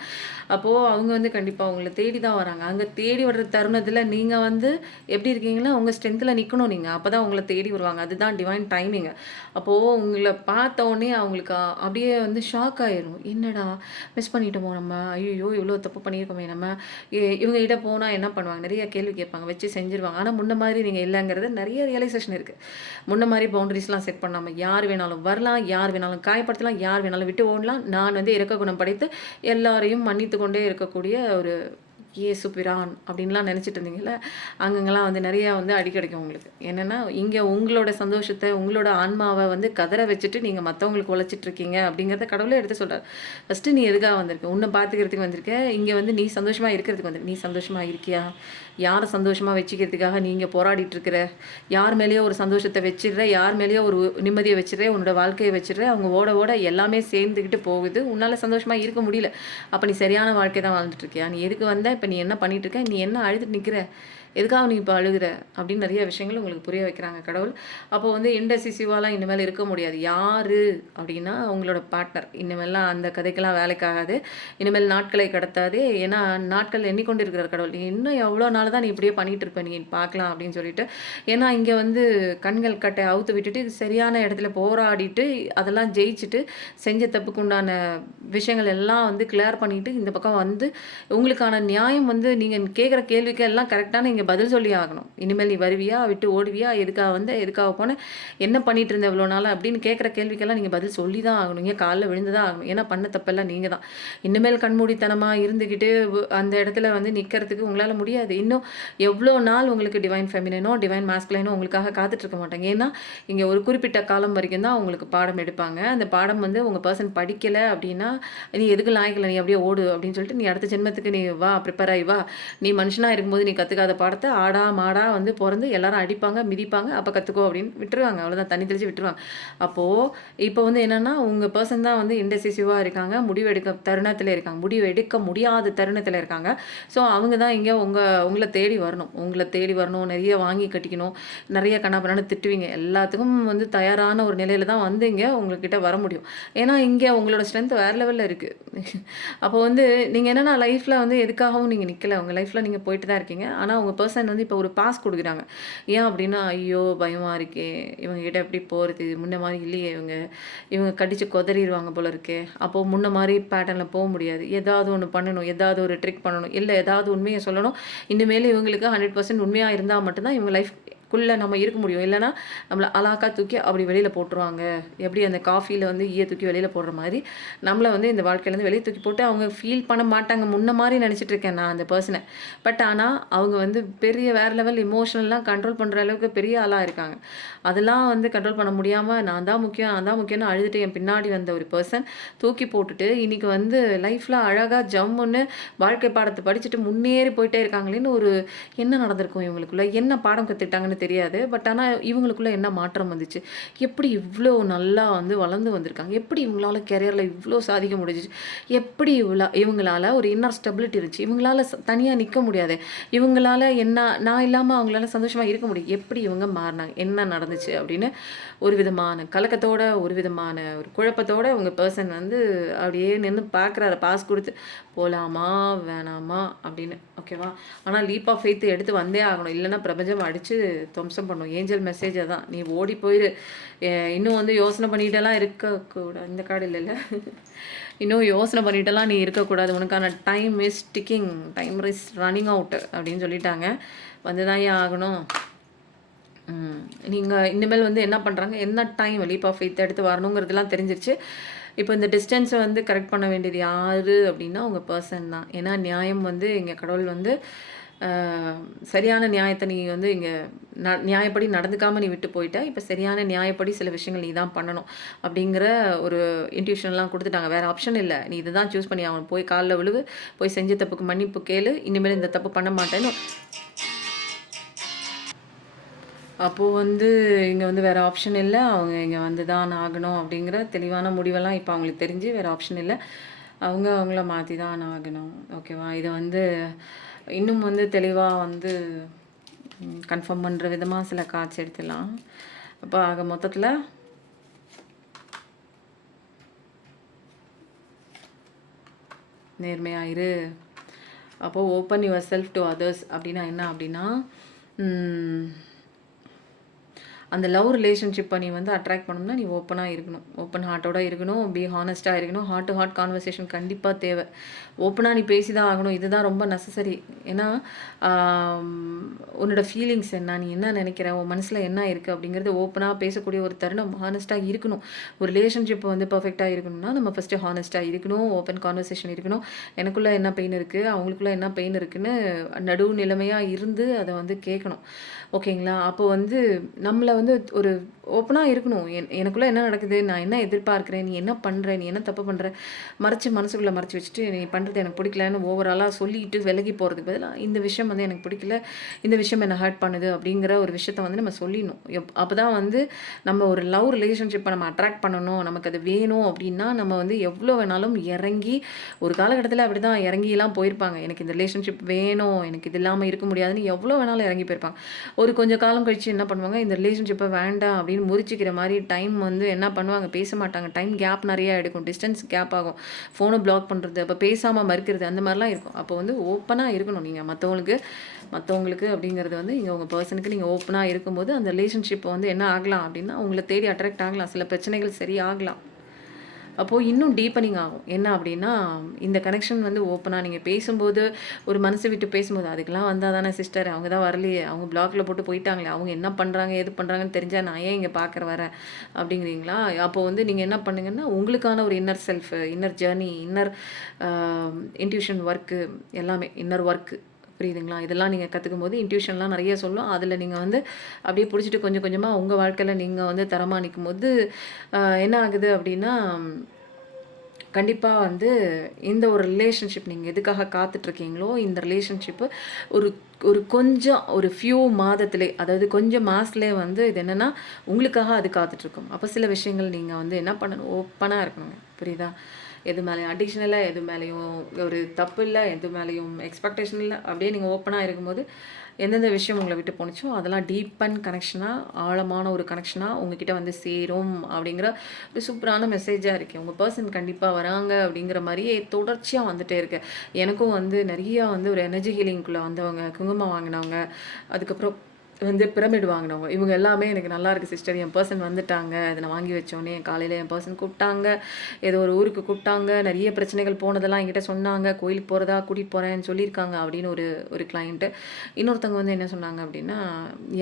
அப்போ அவங்க வந்து கண்டிப்பா உங்கள தேடி தான் வராங்க. அங்க தேடி வர்ற தருணத்துல நீங்க வந்து எப்படி இருக்கீங்கன்னா, உங்க ஸ்ட்ரென்த்ல நிக்கணும் நீங்க. அப்பதான் உங்கள தேடி வருவாங்க. அதுதான் டிவைன் டைமிங். அப்போ உங்கள பார்த்த உடனே அவங்களுக்கு அப்படியே வந்து ஷாக் ஆயிரும். என்னடா மிஸ் பண்ணிட்டோமோ நம்ம? ஐய்யய்யோ! இவ்ளோ தப்பு பண்ணியிருக்கோமே நம்ம. இவங்க கிட்ட போனா என்ன பண்ணுவாங்க? நெறைய கேள்வி கேட்பாங்க. வச்சு செஞ்சுருவாங்க. ஆனா முன்ன மாதிரி நீங்க இல்லங்கிறது நெறைய ரியலைசேஷன் இருக்கு. முன்ன மாரி பவுண்டரீஸ்லாம் செட் பண்ணாம யார் வேணாலும் வரலாம், யார் வேணாலும் காயப்படுத்தலாம், யார் வேணாலும் விட்டு ஓடலாம். நான் வந்து இரக்க குணம் படைத்து எல்லாரையும் மன்னித்து கொண்டே இருக்கக்கூடிய ஒரு இயேசு பிரான் அப்படின்லாம் நெனச்சிட்டு இருந்தீங்கல்ல, அங்கங்கலாம் வந்து நெறையா வந்து அடி கிடைக்கும் உங்களுக்கு. என்னன்னா, இங்க உங்களோட சந்தோஷத்த, உங்களோட ஆன்மாவ வந்து கதற வச்சுட்டு நீங்க மத்தவங்களுக்கு உழைச்சிட்டு இருக்கீங்க அப்படிங்கிறத கடவுளே எடுத்து சொல்றாரு. ஃபர்ஸ்ட்டு நீ எதுக்காக வந்திருக்க? உன்ன பார்த்துக்கிறதுக்கு வந்திருக்க. இங்க வந்து நீ சந்தோஷமா இருக்கிறதுக்கு வந்திருக்க. நீ சந்தோஷமா இருக்கியா? யார சந்தோஷமா வச்சுக்கிறதுக்காக நீங்க போராடிட்டு இருக்கிற? யார் மேலயோ ஒரு சந்தோஷத்த வச்சிடுற, யார் மேலயோ ஒரு நிம்மதிய வச்சிடுற, உன்னோட வாழ்க்கைய வச்சிடுற. அவங்க ஓட ஓட எல்லாமே சேர்ந்துகிட்டு போகுது. உன்னால சந்தோஷமா இருக்க முடியல. அப்ப நீ சரியான வாழ்க்கை தான் வாழ்ந்துட்டு இருக்கியா? நீ எதுக்கு வந்த? இப்ப நீ என்ன பண்ணிட்டு இருக்க? நீ என்ன அழுதுட்டு நிக்கிற? எதுக்காக நீ இப்ப அழுகுற? அப்படின்னு நெறைய விஷயங்கள் உங்களுக்கு புரிய வைக்கிறாங்க கடவுள். அப்போ வந்து இன்டெசிசிவாலாம் இனிமேல் இருக்க முடியாது. யாரு அப்படின்னா, உங்களோட பார்ட்னர். இனிமேல்லாம் அந்த கதைக்கெல்லாம் வேலைக்கு ஆகாது. இனிமேல் நாட்களை கடத்தாது. ஏன்னா, நாட்கள் எண்ணிக்கொண்டு இருக்கிறார் கடவுள். "நீ இன்னும் எவ்வளோ நாள் தான் நீ இப்படியே பண்ணிட்டு இருப்ப? நீ பார்க்கலாம்" அப்படின்னு சொல்லிட்டு. ஏன்னா, இங்க வந்து கண்கள் கட்டை அவுத்து விட்டுட்டு, சரியான இடத்துல போராடிட்டு, அதெல்லாம் ஜெயிச்சுட்டு, செஞ்ச தப்புக்கு உண்டான விஷயங்கள் எல்லாம் வந்து கிளியர் பண்ணிட்டு, இந்த பக்கம் வந்து உங்களுக்கான நியாயம் வந்து நீங்க கேட்குற கேள்விக்கு எல்லாம் கரெக்ட்டா நீங்க பதில் சொல்லி ஆகணும். இனிமேல் நீ வருவியா? விட்டு ஓடுவியா? எதுக்காக வந்த? எதுக்காக போன? என்ன பண்ணிட்டு இருந்த இவ்வளோ நாளா? அப்படின்னு கேட்குற கேள்விக்கெல்லாம் நீங்க பதில் சொல்லி தான் ஆகணும். இங்க கால்ல விழுந்து தான் ஆகணும். ஏன்னா பண்ண தப்பெல்லாம் நீங்க தான். இனிமேல் கண்மூடித்தனமா இருந்துகிட்டு அந்த இடத்துல வந்து நிக்கிறதுக்கு உங்களால முடியாது. இன்னும் எவ்வளோ நாள் உங்களுக்கு டிவைன் ஃபெமினினோ, டிவைன் மாஸ்குலைனோ உங்களுக்காக காத்துட்டு இருக்க மாட்டாங்க. ஏன்னா, இங்க ஒரு குறிப்பிட்ட காலம் வரைக்கும் தான் உங்களுக்கு பாடம் எடுப்பாங்க. அந்த பாடம் வந்து உங்க பெர்சன் படிக்கல அப்படின்னா, "நீ எதுக்கும் லாயக்கு இல்ல. நீ அப்படியே ஓடு" அப்படின்னு சொல்லிட்டு, "நீ அடுத்த ஜென்மத்துக்கு நீ வா, ப்ரிப்பேர் ஆயி வா. நீ மனுஷனா இருக்கும்போது நீ கத்துக்காத பாடத்த ஆடா, மாடா வந்து பொறந்து எல்லாரும் அடிப்பாங்க, மிதிப்பாங்க. அப்ப கத்துக்கோ" அப்படின்னு விட்டுருவாங்க. அவ்வளோதான். தண்ணி தெளிச்சு விட்டுருவாங்க. அப்போ இப்போ வந்து என்னன்னா, உங்க பெர்சன் தான் வந்து இன்டெசிசிவா இருக்காங்க. முடிவு எடுக்க தருணத்தில இருக்காங்க. முடிவு எடுக்க முடியாத தருணத்தில இருக்காங்க. ஸோ, அவங்க தான் இங்க உங்கள தேடி வரணும். உங்கள தேடி வரணும். நெறைய வாங்கி கட்டிக்கணும். நெறைய கன்னாபின்னான்னு திட்டுவீங்க. எல்லாத்துக்கும் வந்து தயாரான ஒரு நிலையில தான் வந்து இங்க உங்ககிட்ட வர முடியும். ஏன்னா, இங்க உங்களோட ஸ்ட்ரென்த் வேற லெவல்ல இருக்கு. அப்போ வந்து நீங்க என்னன்னா லைஃப்ல வந்து எதுக்காகவும் நீங்க நிக்கல. உங்க லைஃப்ல நீங்க போயிட்டு தான் இருக்கீங்க. ஆனா, உங்க பெர்சன் வந்து இப்போ ஒரு பாஸ் குடுக்குறாங்க. ஏன் அப்டின்னா, "ஐயோ! பயமா இருக்கே. இவங்க கிட்ட எப்படி போறது? முன்ன மாரி இல்லையே இவங்க. இவங்க கடிச்சு கொதறிருவாங்க போல இருக்கே. அப்போ முன்ன மாரி பேட்டர்ன்ல போ முடியாது. ஏதாவது ஒண்ணு பண்ணணும். ஏதாவது ஒரு ட்ரிக் பண்ணணும். இல்ல ஏதாவது உண்மைய சொல்லணும். இனிமேலு இவங்களுக்கு 100% உண்மையா இருந்தா மட்டும் தான் இவங்க லைஃப் குள்ளே நம்ம இருக்க முடியும். இல்லைன்னா நம்மளை அலாக்கா தூக்கி அப்படி வெளியில் போட்டுருவாங்க. எப்படி அந்த காஃபியில் வந்து ஈய தூக்கி வெளியில் போடுற மாதிரி நம்மளை வந்து இந்த வாழ்க்கையிலேருந்து வெளியே தூக்கி போட்டு அவங்க ஃபீல் பண்ண மாட்டாங்க. முன்ன மாதிரி நினச்சிட்டு இருக்கேன் நான் அந்த பர்சனை. பட் ஆனால் அவங்க வந்து பெரிய வேறு லெவல் இமோஷனல்லாம் கண்ட்ரோல் பண்ணுற அளவுக்கு பெரிய ஆளாக இருக்காங்க. அதெல்லாம் வந்து கண்ட்ரோல் பண்ண முடியாமல் நான் தான் முக்கியம் நான் தான் முக்கியம்னு அழுதுட்டு என் பின்னாடி வந்த ஒரு பர்சன் தூக்கி போட்டுட்டு இன்றைக்கி வந்து லைஃப்பில் அழகாக ஜம்முன்னு வாழ்க்கை பாடத்தை படிச்சுட்டு முன்னேறி போயிட்டே இருக்காங்களேன்னு ஒரு என்ன நடந்திருக்கும் இவங்களுக்குள்ள, என்ன பாடம் கற்றுக்கிட்டாங்கன்னு தெரியாது. பட் ஆனால் இவங்களுக்குள்ள என்ன மாற்றம் வந்துச்சு, எப்படி இவ்வளோ நல்லா வந்து வளர்ந்து வந்திருக்காங்க, எப்படி இவங்களால கெரியரில் இவ்வளோ சாதிக்க முடிஞ்சிச்சு, எப்படி இவங்களால ஒரு இன்னர் ஸ்டெபிலிட்டி இருந்துச்சு, இவங்களால தனியாக நிற்க முடியாது, இவங்களால என்ன நான் இல்லாமல் அவங்களால சந்தோஷமாக இருக்க முடியும், எப்படி இவங்க மாறினாங்க, என்ன நடந்துச்சு அப்படின்னு ஒரு விதமான கலக்கத்தோட ஒரு விதமான ஒரு குழப்பத்தோட உங்க பர்சன் வந்து அப்படியே நின்று பார்க்குறாரு பாஸ் கொடுத்து போகலாமா வேணாமா அப்படின்னு. ஓகேவா? ஆனால் லீப் ஆஃப் ஃபெய்த் எடுத்து வந்தே ஆகணும். இல்லைன்னா பிரபஞ்சம் அடித்து துவம்சம் பண்ணும். ஏஞ்சல் மெசேஜை தான் நீ ஓடி போயிரு. இன்னும் வந்து யோசனை பண்ணிகிட்டெல்லாம் இருக்கக்கூடாது. இந்த கார்டு இல்லைல்ல இன்னும் யோசனை பண்ணிகிட்டெல்லாம் நீ இருக்கக்கூடாது. உனக்கான time is ticking, time is running out அப்படின்னு சொல்லிட்டாங்க. வந்து தான் ஏன் ஆகணும். நீங்கள் இனிமேல் வந்து என்ன பண்ணுறாங்க, என்ன டைம் லீப் ஆஃப் ஃபெய்த் எடுத்து வரணுங்கிறதுலாம் தெரிஞ்சிருச்சு. இப்போ இந்த டிஸ்டன்ஸை வந்து கரெக்ட் பண்ண வேண்டியது யார் அப்படின்னா உங்கள் பர்சன் தான். ஏன்னா நியாயம் வந்து எங்கள் கடவுள் வந்து சரியான நியாயத்தை நீ வந்து இங்கே நியாயப்படி நடந்துக்காமல் நீ விட்டு போயிட்ட. இப்போ சரியான நியாயப்படி சில விஷயங்கள் நீ தான் பண்ணணும் அப்படிங்கிற ஒரு இன்ட்யூஷன்லாம் கொடுத்துட்டாங்க. வேறு ஆப்ஷன் இல்லை. நீ இதை தான் சூஸ் பண்ணி அவன் போய் காலில் விழுவு, போய் செஞ்ச தப்புக்கு மன்னிப்பு கேளு, இனிமேல் இந்த தப்பு பண்ண மாட்டேன்னு. அப்போது வந்து இங்கே வந்து வேறு ஆப்ஷன் இல்லை. அவங்க இங்கே வந்து தான் ஆகணும் அப்படிங்கிற தெளிவான முடிவெல்லாம் இப்போ அவங்களுக்கு தெரிஞ்சு வேறு ஆப்ஷன் இல்லை. அவங்க அவங்கள மாற்றி தான் ஆகணும். ஓகேவா? இதை வந்து இன்னும் வந்து தெளிவாக வந்து கன்ஃபார்ம் பண்ணுற விதமாக சில காட்சி எடுத்துடலாம். அப்போ ஆக மொத்தத்தில் நேர்மையாயிரு. அப்போது open your self to others அப்படின்னா என்ன அப்படின்னா அந்த லவ் ரிலேஷன்ஷிப்பை நீ வந்து அட்ராக்ட் பண்ணணும்னா நீ ஓப்பனாக இருக்கணும், ஓப்பன் ஹார்ட்டோட இருக்கணும், பி ஹானஸ்ட்டாக இருக்கணும். ஹார்ட் டு ஹார்ட் கான்வர்சேஷன் கண்டிப்பாக தேவை. ஓப்பனாக நீ பேசி தான் ஆகணும். இதுதான் ரொம்ப நெசசரி. ஏன்னா உன்னோட ஃபீலிங்ஸ் என்ன, நீ என்ன நினைக்கிற, உன் மனசில் என்ன இருக்குது அப்படிங்கிறது ஓப்பனாக பேசக்கூடிய ஒரு தருணம் ஹானஸ்ட்டாக இருக்கணும். ஒரு ரிலேஷன்ஷிப் வந்து பர்ஃபெக்டாக இருக்கணும்னா நம்ம ஃபஸ்ட்டு ஹானஸ்ட்டாக இருக்கணும், ஓப்பன் கான்வர்சேஷன் இருக்கணும். எனக்குள்ளே என்ன பெயின் இருக்குது, அவங்களுக்குள்ளே என்ன பெயின் இருக்குதுன்னு நடு நிலைமையாக இருந்து அதை வந்து கேட்கணும். ஓகேங்களா? அப்போ வந்து நம்மளை வந்து ஒரு ஓப்பனாக இருக்கணும். எனக்குள்ளே என்ன நடக்குது, நான் என்ன எதிர்பார்க்குறேன், நீ என்ன பண்ணுற, நீ என்ன தப்பு பண்ணுற, மனசுக்குள்ளே மறைச்சி வச்சுட்டு நீ பண்ணுறது எனக்கு பிடிக்கலன்னு ஓவராலாக சொல்லிட்டு விலகி போகிறதுக்கு பதிலாக இந்த விஷயம் வந்து எனக்கு பிடிக்கல, இந்த விஷயம் என்னை ஹர்ட் பண்ணுது அப்படிங்கிற ஒரு விஷயத்த வந்து நம்ம சொல்லிடணும். அப்போ தான் வந்து நம்ம ஒரு லவ் ரிலேஷன்ஷிப்பை நம்ம அட்ராக்ட் பண்ணணும், நமக்கு அது வேணும் அப்படின்னா நம்ம வந்து எவ்வளோ வேணாலும் இறங்கி, ஒரு காலகட்டத்தில் அப்படி தான் இறங்கிலாம் போயிருப்பாங்க. எனக்கு இந்த ரிலேஷன்ஷிப் வேணும், எனக்கு இது இல்லாமல் இருக்க முடியாதுன்னு எவ்வளோ வேணாலும் இறங்கி போயிருப்பாங்க. ஒரு கொஞ்சம் காலம் கழித்து என்ன பண்ணுவாங்க, இந்த ரிலேஷன்ஷிப்பை வேண்டாம் அப்படின்னு முறிச்சிக்கிற மாதிரி டைம் வந்து என்ன பண்ணுவாங்க, பேச மாட்டாங்க. டைம் கேப் நிறையா எடுக்கும், டிஸ்டன்ஸ் கேப் ஆகும், ஃபோனை பிளாக் பண்ணுறது, அப்போ பேசாமல் மறுக்கிறது, அந்த மாதிரிலாம் இருக்கும். அப்போ வந்து ஓப்பனாக இருக்கணும் நீங்கள் மற்றவங்களுக்கு அப்படிங்கிறது வந்து இங்கே உங்கள் பர்சனுக்கு நீங்கள் ஓப்பனாக இருக்கும்போது அந்த ரிலேஷன்ஷிப் வந்து என்ன ஆகலாம் அப்படின்னா உங்களை தேடி அட்ராக்ட் ஆகலாம், சில பிரச்சனைகள் சரியாகலாம். அப்போது இன்னும் டீப்பனிங் ஆகும். என்ன அப்படின்னா இந்த கனெக்ஷன் வந்து ஓப்பனாக நீங்கள் பேசும்போது, ஒரு மனசு விட்டு பேசும்போது, அதுக்கெலாம் வந்தால் தானே சிஸ்டர், அவங்க தான் வரலையே, அவங்க பிளாக்ல போட்டு போயிட்டாங்களே, அவங்க என்ன பண்ணுறாங்க எது பண்ணுறாங்கன்னு தெரிஞ்சால் நான் ஏன் இங்கே வரேன் அப்படிங்கிறீங்களா? அப்போது வந்து நீங்கள் என்ன பண்ணுங்கன்னா உங்களுக்கான ஒரு inner self, inner journey, inner intuition work, எல்லாமே இன்னர் ஒர்க்கு, புரியுதுங்களா? இதெல்லாம் நீங்கள் கற்றுக்கும் போது இன்ட்யூஷன்லாம் நிறைய சொல்லும். அதில் நீங்கள் வந்து அப்படியே பிடிச்சிட்டு கொஞ்சம் கொஞ்சமாக உங்கள் வாழ்க்கையில் நீங்கள் வந்து தரமாக நிற்கும் போது என்ன ஆகுது அப்படின்னா கண்டிப்பாக வந்து இந்த ஒரு ரிலேஷன்ஷிப் நீங்கள் எதுக்காக காத்துட்ருக்கீங்களோ இந்த ரிலேஷன்ஷிப்பு ஒரு ஒரு கொஞ்சம் ஒரு ஃபியூ மாதத்திலே, அதாவது கொஞ்சம் மாதத்துலேயே வந்து இது என்னென்னா உங்களுக்காக அது காத்துட்ருக்கும். அப்போ சில விஷயங்கள் நீங்கள் வந்து என்ன பண்ணணும், ஓப்பனாக இருக்கணுங்க. புரியுதா? எது மேலேயும் அடிக்ஷன் இல்லை, எது மேலேயும் ஒரு தப்பு இல்லை, எது மேலேயும் எக்ஸ்பெக்டேஷன் இல்லை. அப்படியே நீங்கள் ஓப்பனாக இருக்கும்போது எந்தெந்த விஷயம் உங்களை விட்டு போணுச்சோ அதெல்லாம் டீப்பன் கனெக்ஷனாக, ஆழமான ஒரு கனெக்ஷனாக உங்ககிட்ட வந்து சேரும் அப்படிங்கிற ஒரு சூப்பரான மெசேஜாக இருக்குது. உங்கள் பர்சன் கண்டிப்பாக வராங்க அப்படிங்கிற மாதிரியே தொடர்ச்சியாக வந்துகிட்டே இருக்கு. எனக்கும் வந்து நிறையா வந்து ஒரு எனர்ஜி ஹீலிங்குள்ளே வந்தவங்க, குங்குமம் வாங்கினவங்க, அதுக்கப்புறம் வந்து பிரமிட் வாங்கினவங்க. இவங்க எல்லாமே எனக்கு நல்லா இருக்கு சிஸ்டர். என் பர்சன் வந்துட்டாங்க. இத நான் வாங்கி வச்சோனே காலையில என் பர்சன் கூப்பிட்டாங்க. ஏதோ ஒரு ஊருக்கு கூப்பிட்டாங்க. நெறைய பிரச்சனைகள் போனதெல்லாம் என்கிட்ட சொன்னாங்க. கோயிலுக்கு போறதா கூட்டிட்டு போறேன்னு சொல்லியிருக்காங்க அப்படின்னு ஒரு ஒரு கிளையண்ட். இன்னொருத்தவங்க வந்து என்ன சொன்னாங்க அப்படின்னா,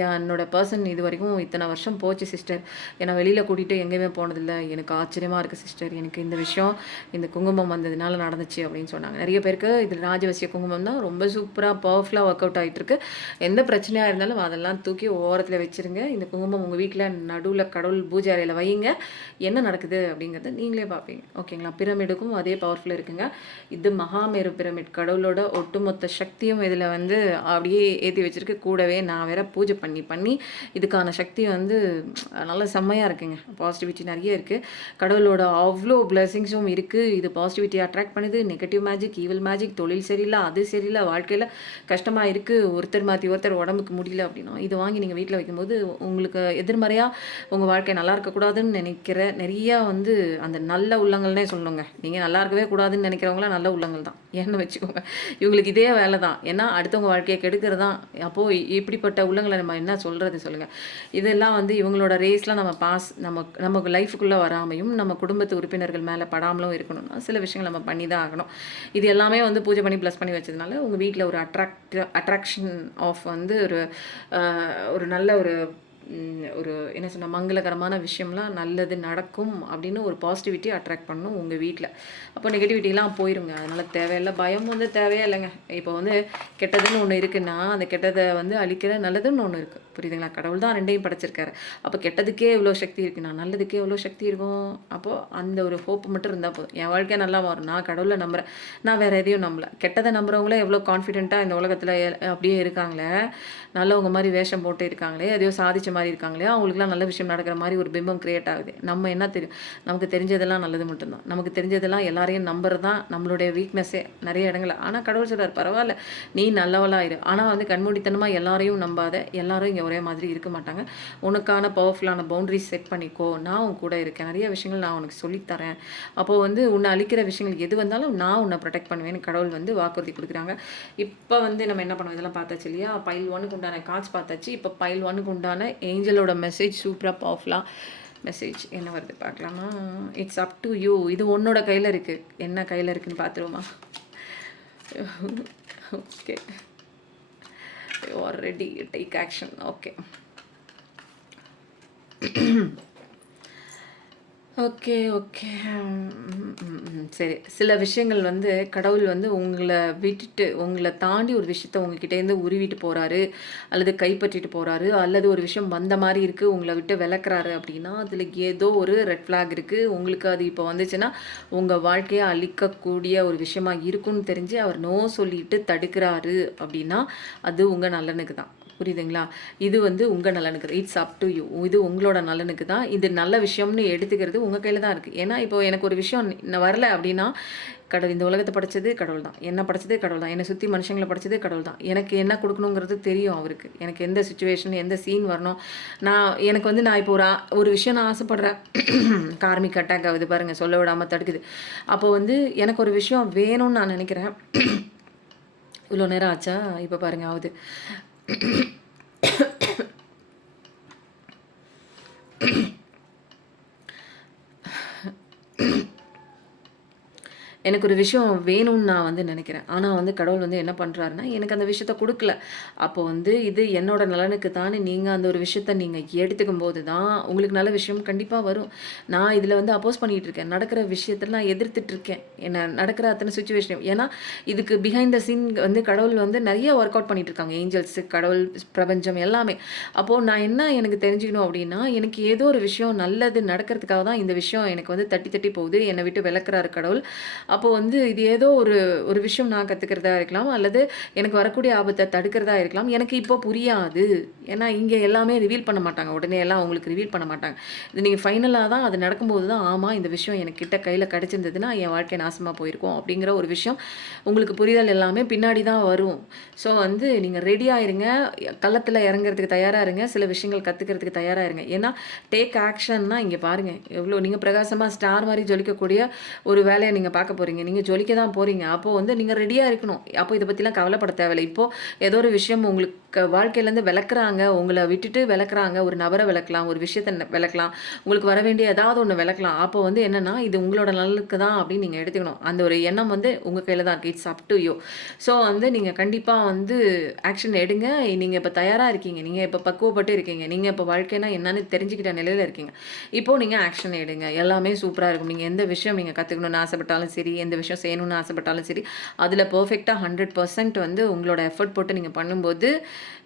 என்னோட பர்சன் இதுவரைக்கும் இத்தனை வருஷம் போச்சு சிஸ்டர். என்ன வெளியில கூட்டிட்டு எங்கேயுமே போனதில்ல. எனக்கு ஆச்சரியமா இருக்கு சிஸ்டர். எனக்கு இந்த விஷயம் இந்த குங்குமம் வந்ததுனால நடந்துச்சு அப்படின்னு சொன்னாங்க. நெறைய பேருக்கு இது ராஜவசிய குங்குமம் தான் ரொம்ப சூப்பரா பவர்ஃபுல்லா ஒர்க் அவுட் ஆயிட்டு இருக்கு. எந்த பிரச்சனையா இருந்தாலும் அதெல்லாம் தூக்கி ஓரத்தில் வச்சுருங்க. இந்த குங்குமம் உங்கள் வீட்டில் நடுவில் கடவுள் பூஜை அறையில் வையுங்க. என்ன நடக்குது அப்படிங்கிறத நீங்களே பார்ப்பீங்க. ஓகேங்களா? பிரமிடுக்கும் அதே பவர்ஃபுல் இருக்குங்க. இது மகாமேரு பிரமிட். கடவுளோட ஒட்டுமொத்த சக்தியும் இதில் வந்து அப்படியே ஏற்றி வச்சுருக்கு. கூடவே நான் வேற பூஜை பண்ணி இதுக்கான சக்தி வந்து நல்லா செம்மையாக இருக்குங்க. பாசிட்டிவிட்டி நிறைய இருக்குது. கடவுளோட அவ்வளோ பிளெஸிங்ஸும் இருக்குது. இது பாசிட்டிவிட்டி அட்ராக்ட் பண்ணுது. நெகட்டிவ் மேஜிக், ஈவில் மேஜிக், தொழில் சரியில்லை, அது சரியில்லை, வாழ்க்கையில் கஷ்டமாக இருக்குது, ஒருத்தர் மாற்றி ஒருத்தர் உடம்புக்கு முடியல அப்படின்னா இது வாங்கி நீங்கள் வீட்டில் வைக்கும்போது உங்களுக்கு எதிர்மறையாக உங்கள் வாழ்க்கை நல்லா இருக்கக்கூடாதுன்னு நினைக்கிற நிறையா வந்து அந்த நல்ல உள்ளங்கள்னே சொல்லணுங்க. நீங்கள் நல்லா இருக்கவே கூடாதுன்னு நினைக்கிறவங்களாம் நல்ல உள்ளங்கள் தான். ஏன்னு வச்சுக்கோங்க, இவங்களுக்கு இதே வேலை தான். ஏன்னா அடுத்தவங்க வாழ்க்கையை கெடுக்கிறது தான். அப்போது இப்படிப்பட்ட உள்ளங்களை நம்ம என்ன சொல்கிறது சொல்லுங்கள். இதெல்லாம் வந்து இவங்களோட ரேஸ்லாம் நமக்கு லைஃபுக்குள்ளே வராமையும் நம்ம குடும்பத்து உறுப்பினர்கள் மேலே படாமலும் இருக்கணும்னா சில விஷயங்கள் நம்ம பண்ணி தான் ஆகணும். இது எல்லாமே வந்து பூஜை பண்ணி ப்ளஸ் பண்ணி வச்சதுனால உங்கள் வீட்டில் ஒரு அட்ராக்ஷன் ஆஃப் வந்து ஒரு நல்ல ஒரு என்ன சொன்ன மங்களகரமான விஷயம்லாம் நல்லது நடக்கும் அப்படின்னு ஒரு பாசிட்டிவிட்டி அட்ராக்ட் பண்ணணும் உங்கள் வீட்டில். அப்போ நெகட்டிவிட்டிலாம் போயிருங்க. அதனால் தேவையில்லை, பயம் வந்து தேவையே இல்லைங்க. இப்போ வந்து கெட்டதுன்னு ஒன்று இருக்குன்னா அந்த கெட்டதை வந்து அழிக்கிற நல்லதுன்னு ஒன்று இருக்குது. புரியுதுங்களா? கடவுள் தான் ரெண்டையும் படைச்சிருக்காரு. அப்போ கெட்டதுக்கே இவ்வளோ சக்தி இருக்குண்ணா, நல்லதுக்கே எவ்வளோ சக்தி இருக்கும். அப்போது அந்த ஒரு ஹோப்பு மட்டும் இருந்தால் போதும். என் வாழ்க்கையை நல்லா மாறும். நான் கடவுளை நம்புகிறேன். நான் வேறு எதையும் நம்பலை. கெட்டதை நம்புறவங்களே எவ்வளோ கான்ஃபிடென்ட்டாக இந்த உலகத்தில் அப்படியே இருக்காங்களே, நல்லவங்க மாதிரி வேஷம் போட்டு இருக்காங்களே, எதையோ சாதிச்ச மாதிரி இருக்காங்களே, அவங்களுக்குலாம் நல்ல விஷயம் நடக்கிற மாதிரி ஒரு பிம்பம் கிரியேட் ஆகுது. நம்ம என்ன தெரியும்? நமக்கு தெரிஞ்சதெல்லாம் நல்லது மட்டும்தான். நமக்கு தெரிஞ்சதெல்லாம் எல்லாரையும் நம்புறது தான் நம்மளுடைய வீக்னஸே நிறைய இடங்கள். ஆனால் கடவுள் சொல்கிறார், பரவாயில்ல நீ நல்லவளாயிரு. ஆனால் வந்து கண்மூடித்தனமாக எல்லாரையும் நம்பாத. எல்லாரும் இங்கே ஒரே மாதிரி இருக்க மாட்டாங்க. உனக்கான பவர்ஃபுல்லான பவுண்டரிஸ் செட் பண்ணிக்கோ. நான் உன் கூட இருக்கேன். நிறைய விஷயங்கள் நான் உனக்கு சொல்லித்தரேன். அப்போது வந்து உன்னை அழிக்கிற விஷயங்கள் எது வந்தாலும் நான் உன்னை ப்ரொடெக்ட் பண்ணுவேன்னு கடவுள் வந்து வாக்குறுதி கொடுக்குறாங்க. இப்போ வந்து நம்ம என்ன பண்ணுவோம், இதெல்லாம் பார்த்தாச்சு இல்லையா? பைல் 1க்கு உண்டான கார்ட்ஸ் பார்த்தாச்சு. இப்போ பைல் 1க்கு உண்டான ஏஞ்சலோட மெசேஜ் சூப்பராக பவர்ஃபுல்லாக மெசேஜ் என்ன வருது பார்க்கலாமா? It's up to you. இது உன்னோட கையில் இருக்குது. என்ன கையில் இருக்குதுன்னு பார்த்துருவோமா? Okay, you are ready, take action. Okay okay okay சரி. சில விஷயங்கள் வந்து கடவுள் வந்து உங்களை விட்டுட்டு உங்களை தாண்டி ஒரு விஷயத்த உங்ககிட்டேருந்து உருவிட்டு போகிறாரு, அல்லது கைப்பற்றிட்டு போகிறாரு, அல்லது ஒரு விஷயம் வந்த மாதிரி இருக்குது உங்களை விட்டு விளக்குறாரு அப்படின்னா அதில் ஏதோ ஒரு ரெட் ஃப்ளாக் இருக்குது. உங்களுக்கு அது இப்போ வந்துச்சுன்னா உங்கள் வாழ்க்கையை அழிக்கக்கூடிய ஒரு விஷயமா இருக்குன்னு தெரிஞ்சு அவர் நோ சொல்லிட்டு தடுக்கிறாரு அப்படின்னா அது உங்கள் நல்லனுக்கு தான். புரியுதுங்களா? இது வந்து உங்கள் நலனுக்கு தான். It's up to you. இது உங்களோட நலனுக்கு தான். இது நல்ல விஷயம்னு எடுத்துக்கிறது உங்கள் கையில் தான் இருக்குது. ஏன்னா இப்போ எனக்கு ஒரு விஷயம் வரல அப்படின்னா கடவுள் இந்த உலகத்தை படைச்சது கடவுள் தான், என்ன படைச்சது கடவுள் தான், என்னை சுற்றி மனுஷங்களை படைச்சது கடவுள் தான். எனக்கு என்ன கொடுக்கணுங்கிறது தெரியும் அவருக்கு. எனக்கு எந்த சுச்சுவேஷன் எந்த சீன் வரணும். எனக்கு வந்து நான் இப்போ ஒரு விஷயம் நான் ஆசைப்படுறேன். கார்மிக் அட்டாக் ஆகுது பாருங்கள், சொல்ல விடாமல் தடுக்குது. அப்போ வந்து எனக்கு ஒரு விஷயம் வேணும்னு நான் நினைக்கிறேன். இவ்வளோ நேரம் ஆச்சா? இப்போ பாருங்கள் ஆகுது. எனக்கு ஒரு விஷயம் வேணும்னு நான் வந்து நினைக்கிறேன். ஆனால் வந்து கடவுள் வந்து என்ன பண்ணுறாருன்னா எனக்கு அந்த விஷயத்த கொடுக்கல. அப்போ வந்து இது என்னோட நலனுக்கு தானே நீங்கள் அந்த ஒரு விஷயத்த நீங்கள் எடுத்துக்கும் போது தான் உங்களுக்கு நல்ல விஷயம் கண்டிப்பாக வரும். நான் இதில் வந்து அப்போஸ் பண்ணிகிட்டு இருக்கேன். நடக்கிற விஷயத்தில் நான் எதிர்த்துட்டு இருக்கேன். என்ன நடக்கிற அத்தனை சுச்சுவேஷன். ஏன்னா இதுக்கு பிஹைண்ட் த சீன் வந்து கடவுள் வந்து நிறைய ஒர்க் அவுட் பண்ணிட்டு இருக்காங்க. ஏஞ்சல்ஸ், கடவுள், பிரபஞ்சம் எல்லாமே. அப்போது நான் என்ன எனக்கு தெரிஞ்சுக்கணும் அப்படின்னா எனக்கு ஏதோ ஒரு விஷயம் நல்லது நடக்கிறதுக்காக தான் இந்த விஷயம் எனக்கு வந்து தட்டி தட்டி போகுது. என்னை விட்டு விளக்குறாரு கடவுள். அப்போது வந்து இது ஏதோ ஒரு விஷயம் நான் கற்றுக்கிறதா இருக்கலாம், அல்லது எனக்கு வரக்கூடிய ஆபத்தை தடுக்கிறதா இருக்கலாம். எனக்கு இப்போ புரியாது. ஏன்னா இங்கே எல்லாமே ரிவீல் பண்ண மாட்டாங்க. உடனே எல்லாம் அவங்களுக்கு ரிவீல் பண்ண மாட்டாங்க. இது நீங்கள் ஃபைனலாக தான் அது நடக்கும்போது தான் ஆமாம் இந்த விஷயம் எனக்கு கிட்ட கையில் கிடச்சிருந்ததுன்னா என் வாழ்க்கை நாசமாக போயிருக்கும் அப்படிங்கிற ஒரு விஷயம் உங்களுக்கு புரிதல் எல்லாமே பின்னாடி தான் வரும். ஸோ வந்து நீங்கள் ரெடியாக இருங்க, களத்தில் இறங்குறதுக்கு தயாராக இருங்க, சில விஷயங்கள் கற்றுக்கிறதுக்கு தயாராக இருங்க. ஏன்னா டேக் ஆக்ஷன்னா இங்கே பாருங்கள் எவ்வளோ நீங்கள் பிரகாசமாக ஸ்டார் மாதிரி ஜொலிக்கக்கூடிய ஒரு வேலையை நீங்கள் பார்க்க போகிறீங்க. நீங்கள் ஜொலிக்க தான் போகிறீங்க. அப்போது வந்து நீங்கள் ரெடியாக இருக்கணும். அப்போ இதை பற்றிலாம் கவலைப்பட தேவையில்லை. இப்போது ஏதோ ஒரு விஷயம் உங்களுக்கு வாழ்க்கையிலேருந்து விலக்குறாங்க, உங்கள விட்டுட்டு விலக்குறாங்க. ஒரு நபர விலக்கலாம், ஒரு விஷயத்த விலக்கலாம், உங்களுக்கு வர வேண்டிய ஏதாவது ஒண்ணு விலக்கலாம். அப்போ வந்து என்னன்னா, இது உங்களோட நல்லதுக்கு தான் அப்படின்னு நீங்க எடுத்துக்கணும். அந்த ஒரு எண்ணம் வந்து உங்க கையில தான் இருக்கு. It's up to you. So வந்து நீங்க கண்டிப்பா வந்து ஆக்ஷன் எடுங்க. நீங்க இப்ப தயாரா இருக்கீங்க. நீங்க இப்ப பக்குவப்பட்டு இருக்கீங்க. நீங்க இப்ப வாழ்க்கைன்னா என்னன்னு தெரிஞ்சுக்கிட்ட நிலையில இருக்கீங்க. இப்போ நீங்க ஆக்ஷன் எடுங்க. எல்லாமே சூப்பரா இருக்கும். நீங்க எந்த விஷயம் நீங்க கத்துக்கணும்னு ஆசைப்பட்டாலும் சரி, எந்த விஷயம் செய்யணும்னு ஆசைப்பட்டாலும் சரி, அதுல பெர்ஃபெக்ட்டா 100% வந்து உங்களோட எஃபோர்ட் போட்டு நீங்க பண்ணும்போது,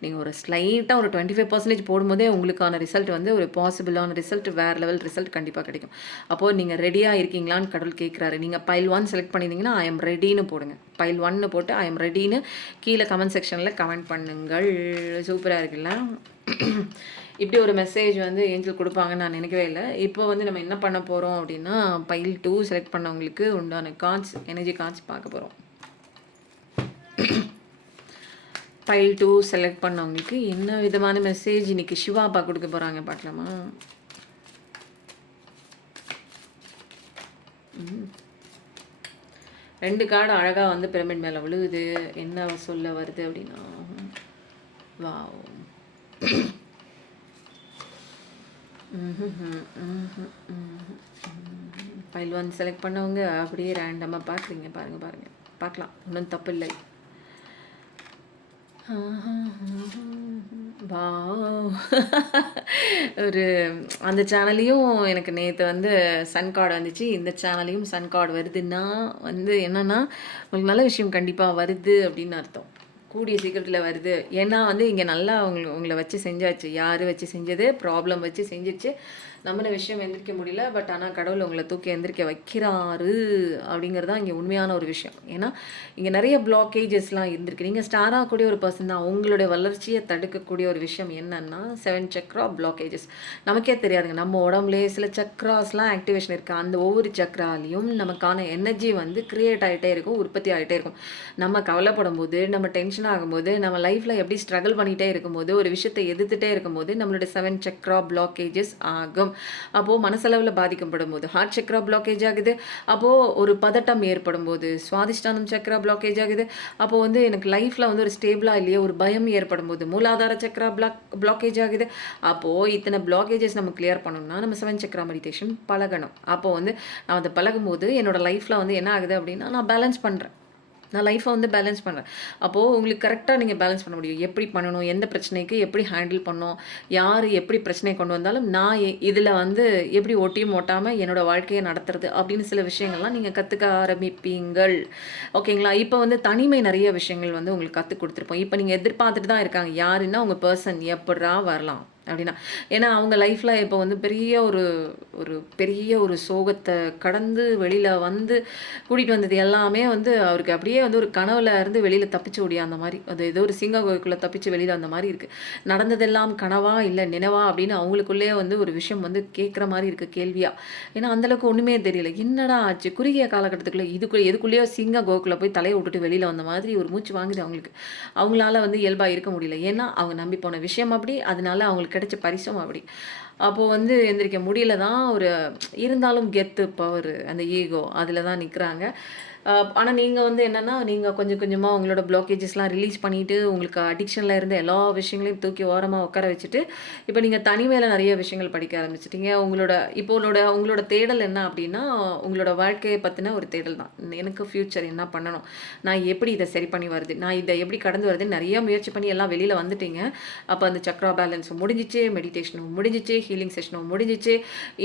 நீங்க ஒரு ஸ்லைட்டா ஒரு 25% போடும்போதே உங்களுக்கான ரிசல்ட் வந்து ஒரு பாசிபிளான ரிசல்ட் வேற லெவல் ரிசல்ட் கண்டிப்பா கிடைக்கும். அப்போ நீங்க ரெடியா இருக்கீங்களான்னு கடவுள் கேட்கிறாரு. நீங்க பைல் 1 செலக்ட் பண்ணியிருந்தீங்கன்னா, ஐ அம் ரெடின்னு போடுங்க. பைல் 1ன்னு போட்டு ஐ அம் ரெடின்னு கீழ கமெண்ட் செக்ஷன்ல கமெண்ட் பண்ணுங்கள். சூப்பரா இருக்குல்ல? இப்படி ஒரு மெசேஜ் வந்து ஏஞ்சல் குடுப்பாங்கன்னு நான் நினைக்கவே இல்ல. இப்போ வந்து நம்ம என்ன பண்ண போறோம் அப்படின்னா, பைல் 2 செலக்ட் பண்ணவங்களுக்கு உண்டான கார்ட்ஸ், எனர்ஜி கார்ட்ஸ் பார்க்க போறோம். பைல் 2 செலக்ட் பண்ணவங்களுக்கு என்ன விதமான மெசேஜ் இன்னைக்கு சிவா அப்பா குடுக்க போறாங்க பார்க்கலாமா? 2 கார்டு அழகா வந்து பிரமிட் மேல விழுகுது. என்ன சொல்ல வருது அப்படின்னா, வாவ்! பைல் 1 செலக்ட் பண்ணவங்க அப்படியே ரேண்டமா பார்க்குறீங்க. பாருங்க. பார்க்கலாம். ஒண்ணும் தப்பில்லை. வாவ்! ஒரு அந்த சேனல்லயும் எனக்கு நேத்து வந்து சன் கார்டு வந்துச்சு. இந்த சேனல்லயும் சன் கார்டு வருதுன்னா வந்து என்னன்னா, உங்களுக்கு நல்ல விஷயம் கண்டிப்பா வருது அப்படின்னு அர்த்தம். கூடிய சீக்கிரத்துல வருது. ஏன்னா வந்து இங்க நல்லா உங்கள வச்சு செஞ்சாச்சு. யாரு வச்சு செஞ்சது? ப்ராப்ளம் வச்சு செஞ்சுருச்சு. நம்பின விஷயம் எந்திரிக்க முடியல. பட் ஆனா கடவுள் உங்கள தூக்கி எந்திரிக்க வைக்கிறாரு அப்படிங்கிறது தான் இங்க உண்மையான ஒரு விஷயம். ஏன்னா, இங்க நெறைய பிளாக்கேஜஸ்லாம் இருந்திருக்கு. நீங்க ஸ்டார் ஆகக்கூடிய ஒரு பெர்சன் தான். உங்களுடைய வளர்ச்சிய தடுக்கக்கூடிய ஒரு விஷயம் என்னன்னா, 7 சக்ரா பிளாக்கேஜஸ். நமக்கே தெரியாதுங்க. நம்ம உடம்புலயே சில சக்ராஸ்லாம் ஆக்டிவேஷன் இருக்கு. அந்த ஒவ்வொரு சக்ராலயும் நமக்கான எனர்ஜி வந்து கிரியேட் ஆயிட்டே இருக்கும். உற்பத்தி ஆயிட்டே இருக்கும். நம்ம கவலைப்படும்போது, நம்ம டென்ஷன் ஆகும்போது, நம்ம லைஃப்ல எப்படி ஸ்ட்ரகிள் பண்ணிட்டே இருக்கும்போது, ஒரு விஷயத்த எதிர்த்துட்டே இருக்கும்போது, நம்மளுடைய 7 சக்ரா பிளாக்கேஜஸ் ஆகும். அப்போ மனசளவுல பாதிக்கப்படும்போது, ஹார்ட் சக்ரா பிளாக்கேஜ் ஆகுது. அப்போ ஒரு பதட்டம் ஏற்படும்போது, சுவாதிஷ்டானம் சக்ரா பிளாக்கேஜ் ஆகுது. அப்போ வந்து எனக்கு லைஃப்ல வந்து ஒரு ஸ்டேபிளா இல்லையே, ஒரு பயம் ஏற்படும்போது, மூலாதார சக்ரா பிளாக்கேஜ் ஆகுது. அப்போ இத்தனை பிளாக்கேஜஸ் நம்ம கிளியர் பண்ணணும்னா, நம்ம 7 சக்ரா மெடிடேஷன் பழகணும். அப்போ வந்து நான் அத பழகும்போது, என்னோட லைஃப்ல வந்து என்ன ஆகுது அப்படின்னா, நான் பேலன்ஸ் பண்றேன். நான் லைஃப்ப வந்து பேலன்ஸ் பண்றேன். அப்போ உங்களுக்கு கரெக்ட்டா நீங்க பேலன்ஸ் பண்ண முடியும். எப்படி பண்ணணும்? எந்த பிரச்சனைக்கு எப்படி ஹேண்டில் பண்ணணும்? யாரு எப்படி பிரச்சனைய கொண்டு வந்தாலும், நான் இதுல வந்து எப்படி ஒட்டியும் ஒட்டாம என்னோட வாழ்க்கைய நடத்துறது அப்படின்னு சில விஷயங்கள்லாம் நீங்க கத்துக்க ஆரம்பிப்பீங்கள். ஓகேங்களா? இப்ப வந்து தனிமை நெறைய விஷயங்கள் வந்து உங்களுக்கு கத்துக் குடுத்துருப்போம். இப்ப நீங்க எதிர்பார்த்துட்டு தான் இருக்காங்க. யாருன்னா உங்க பெர்சன் எப்புட்றா வரலாம்? அப்படின்னா. ஏன்னா அவங்க லைஃப்ல இப்போ வந்து பெரிய ஒரு சோகத்த கடந்து வெளியில வந்து கூட்டிட்டு வந்தது எல்லாமே வந்து அவருக்கு அப்படியே வந்து ஒரு கனவுல இருந்து வெளியில தப்பிச்சு ஓடியாந்த மாரி. அது ஏதோ ஒரு சிங்க குகைக்குள்ள தப்பிச்சு வெளியில வந்த மாரி இருக்கு. நடந்ததெல்லாம் கனவா? இல்ல நினைவா? அப்படின்னு அவங்களுக்குள்ளேயே வந்து ஒரு விஷயம் வந்து கேட்குற மாரி இருக்கு கேள்வியா. ஏன்னா அந்த அளவுக்கு ஒண்ணுமே தெரியல. என்னடா ஆச்சு? குறுகிய காலகட்டத்துக்குள்ள எதுக்குள்ளேயோ சிங்க குகைக்குள்ள போய் தலைய விட்டுட்டு வெளியில வந்த மாதிரி ஒரு மூச்சு வாங்குது அவங்களுக்கு. அவங்களால வந்து இயல்பா இருக்க முடியல. ஏன்னா அவங்க நம்பி போன விஷயம் அப்படி. அதனால அவங்களுக்கு கிடைச்ச பரிசும் அப்படி. அப்போ வந்து எந்திரிக்க முடியல தான். இருந்தாலும் கெத்து, பவரு, அந்த ஈகோ அதில தான் நிக்கிறாங்க. ஆனா நீங்க வந்து என்னன்னா, நீங்க கொஞ்சம் கொஞ்சமா உங்களோட பிளாக்கேஜஸ்லாம் ரிலீஸ் பண்ணிட்டு, உங்களுக்கு அடிக்ஷன்ல இருந்த எல்லா விஷயங்களையும் தூக்கி ஓரமா உட்கார வச்சுட்டு, இப்ப நீங்க தனிமையில நெறைய விஷயங்கள் படிக்க ஆரம்பிச்சுட்டீங்க. உங்களோட தேடல் என்ன அப்டின்னா, உங்களோட வாழ்க்கைய பத்தின ஒரு தேடல் தான். எனக்கு ஃப்யூச்சர் என்ன பண்ணணும்? நான் எப்படி இத சரி பண்ணி வருது? நான் இத எப்படி கடந்து வருதுன்னு நெறைய முயற்சி பண்ணி எல்லாம் வெளில வந்துட்டீங்க. அப்ப அந்த சக்ரா பேலன்ஸும் முடிஞ்சுச்சு, மெடிடேஷனும் முடிஞ்சுச்சு, ஹீலிங் செஷனும் முடிஞ்சுச்சு,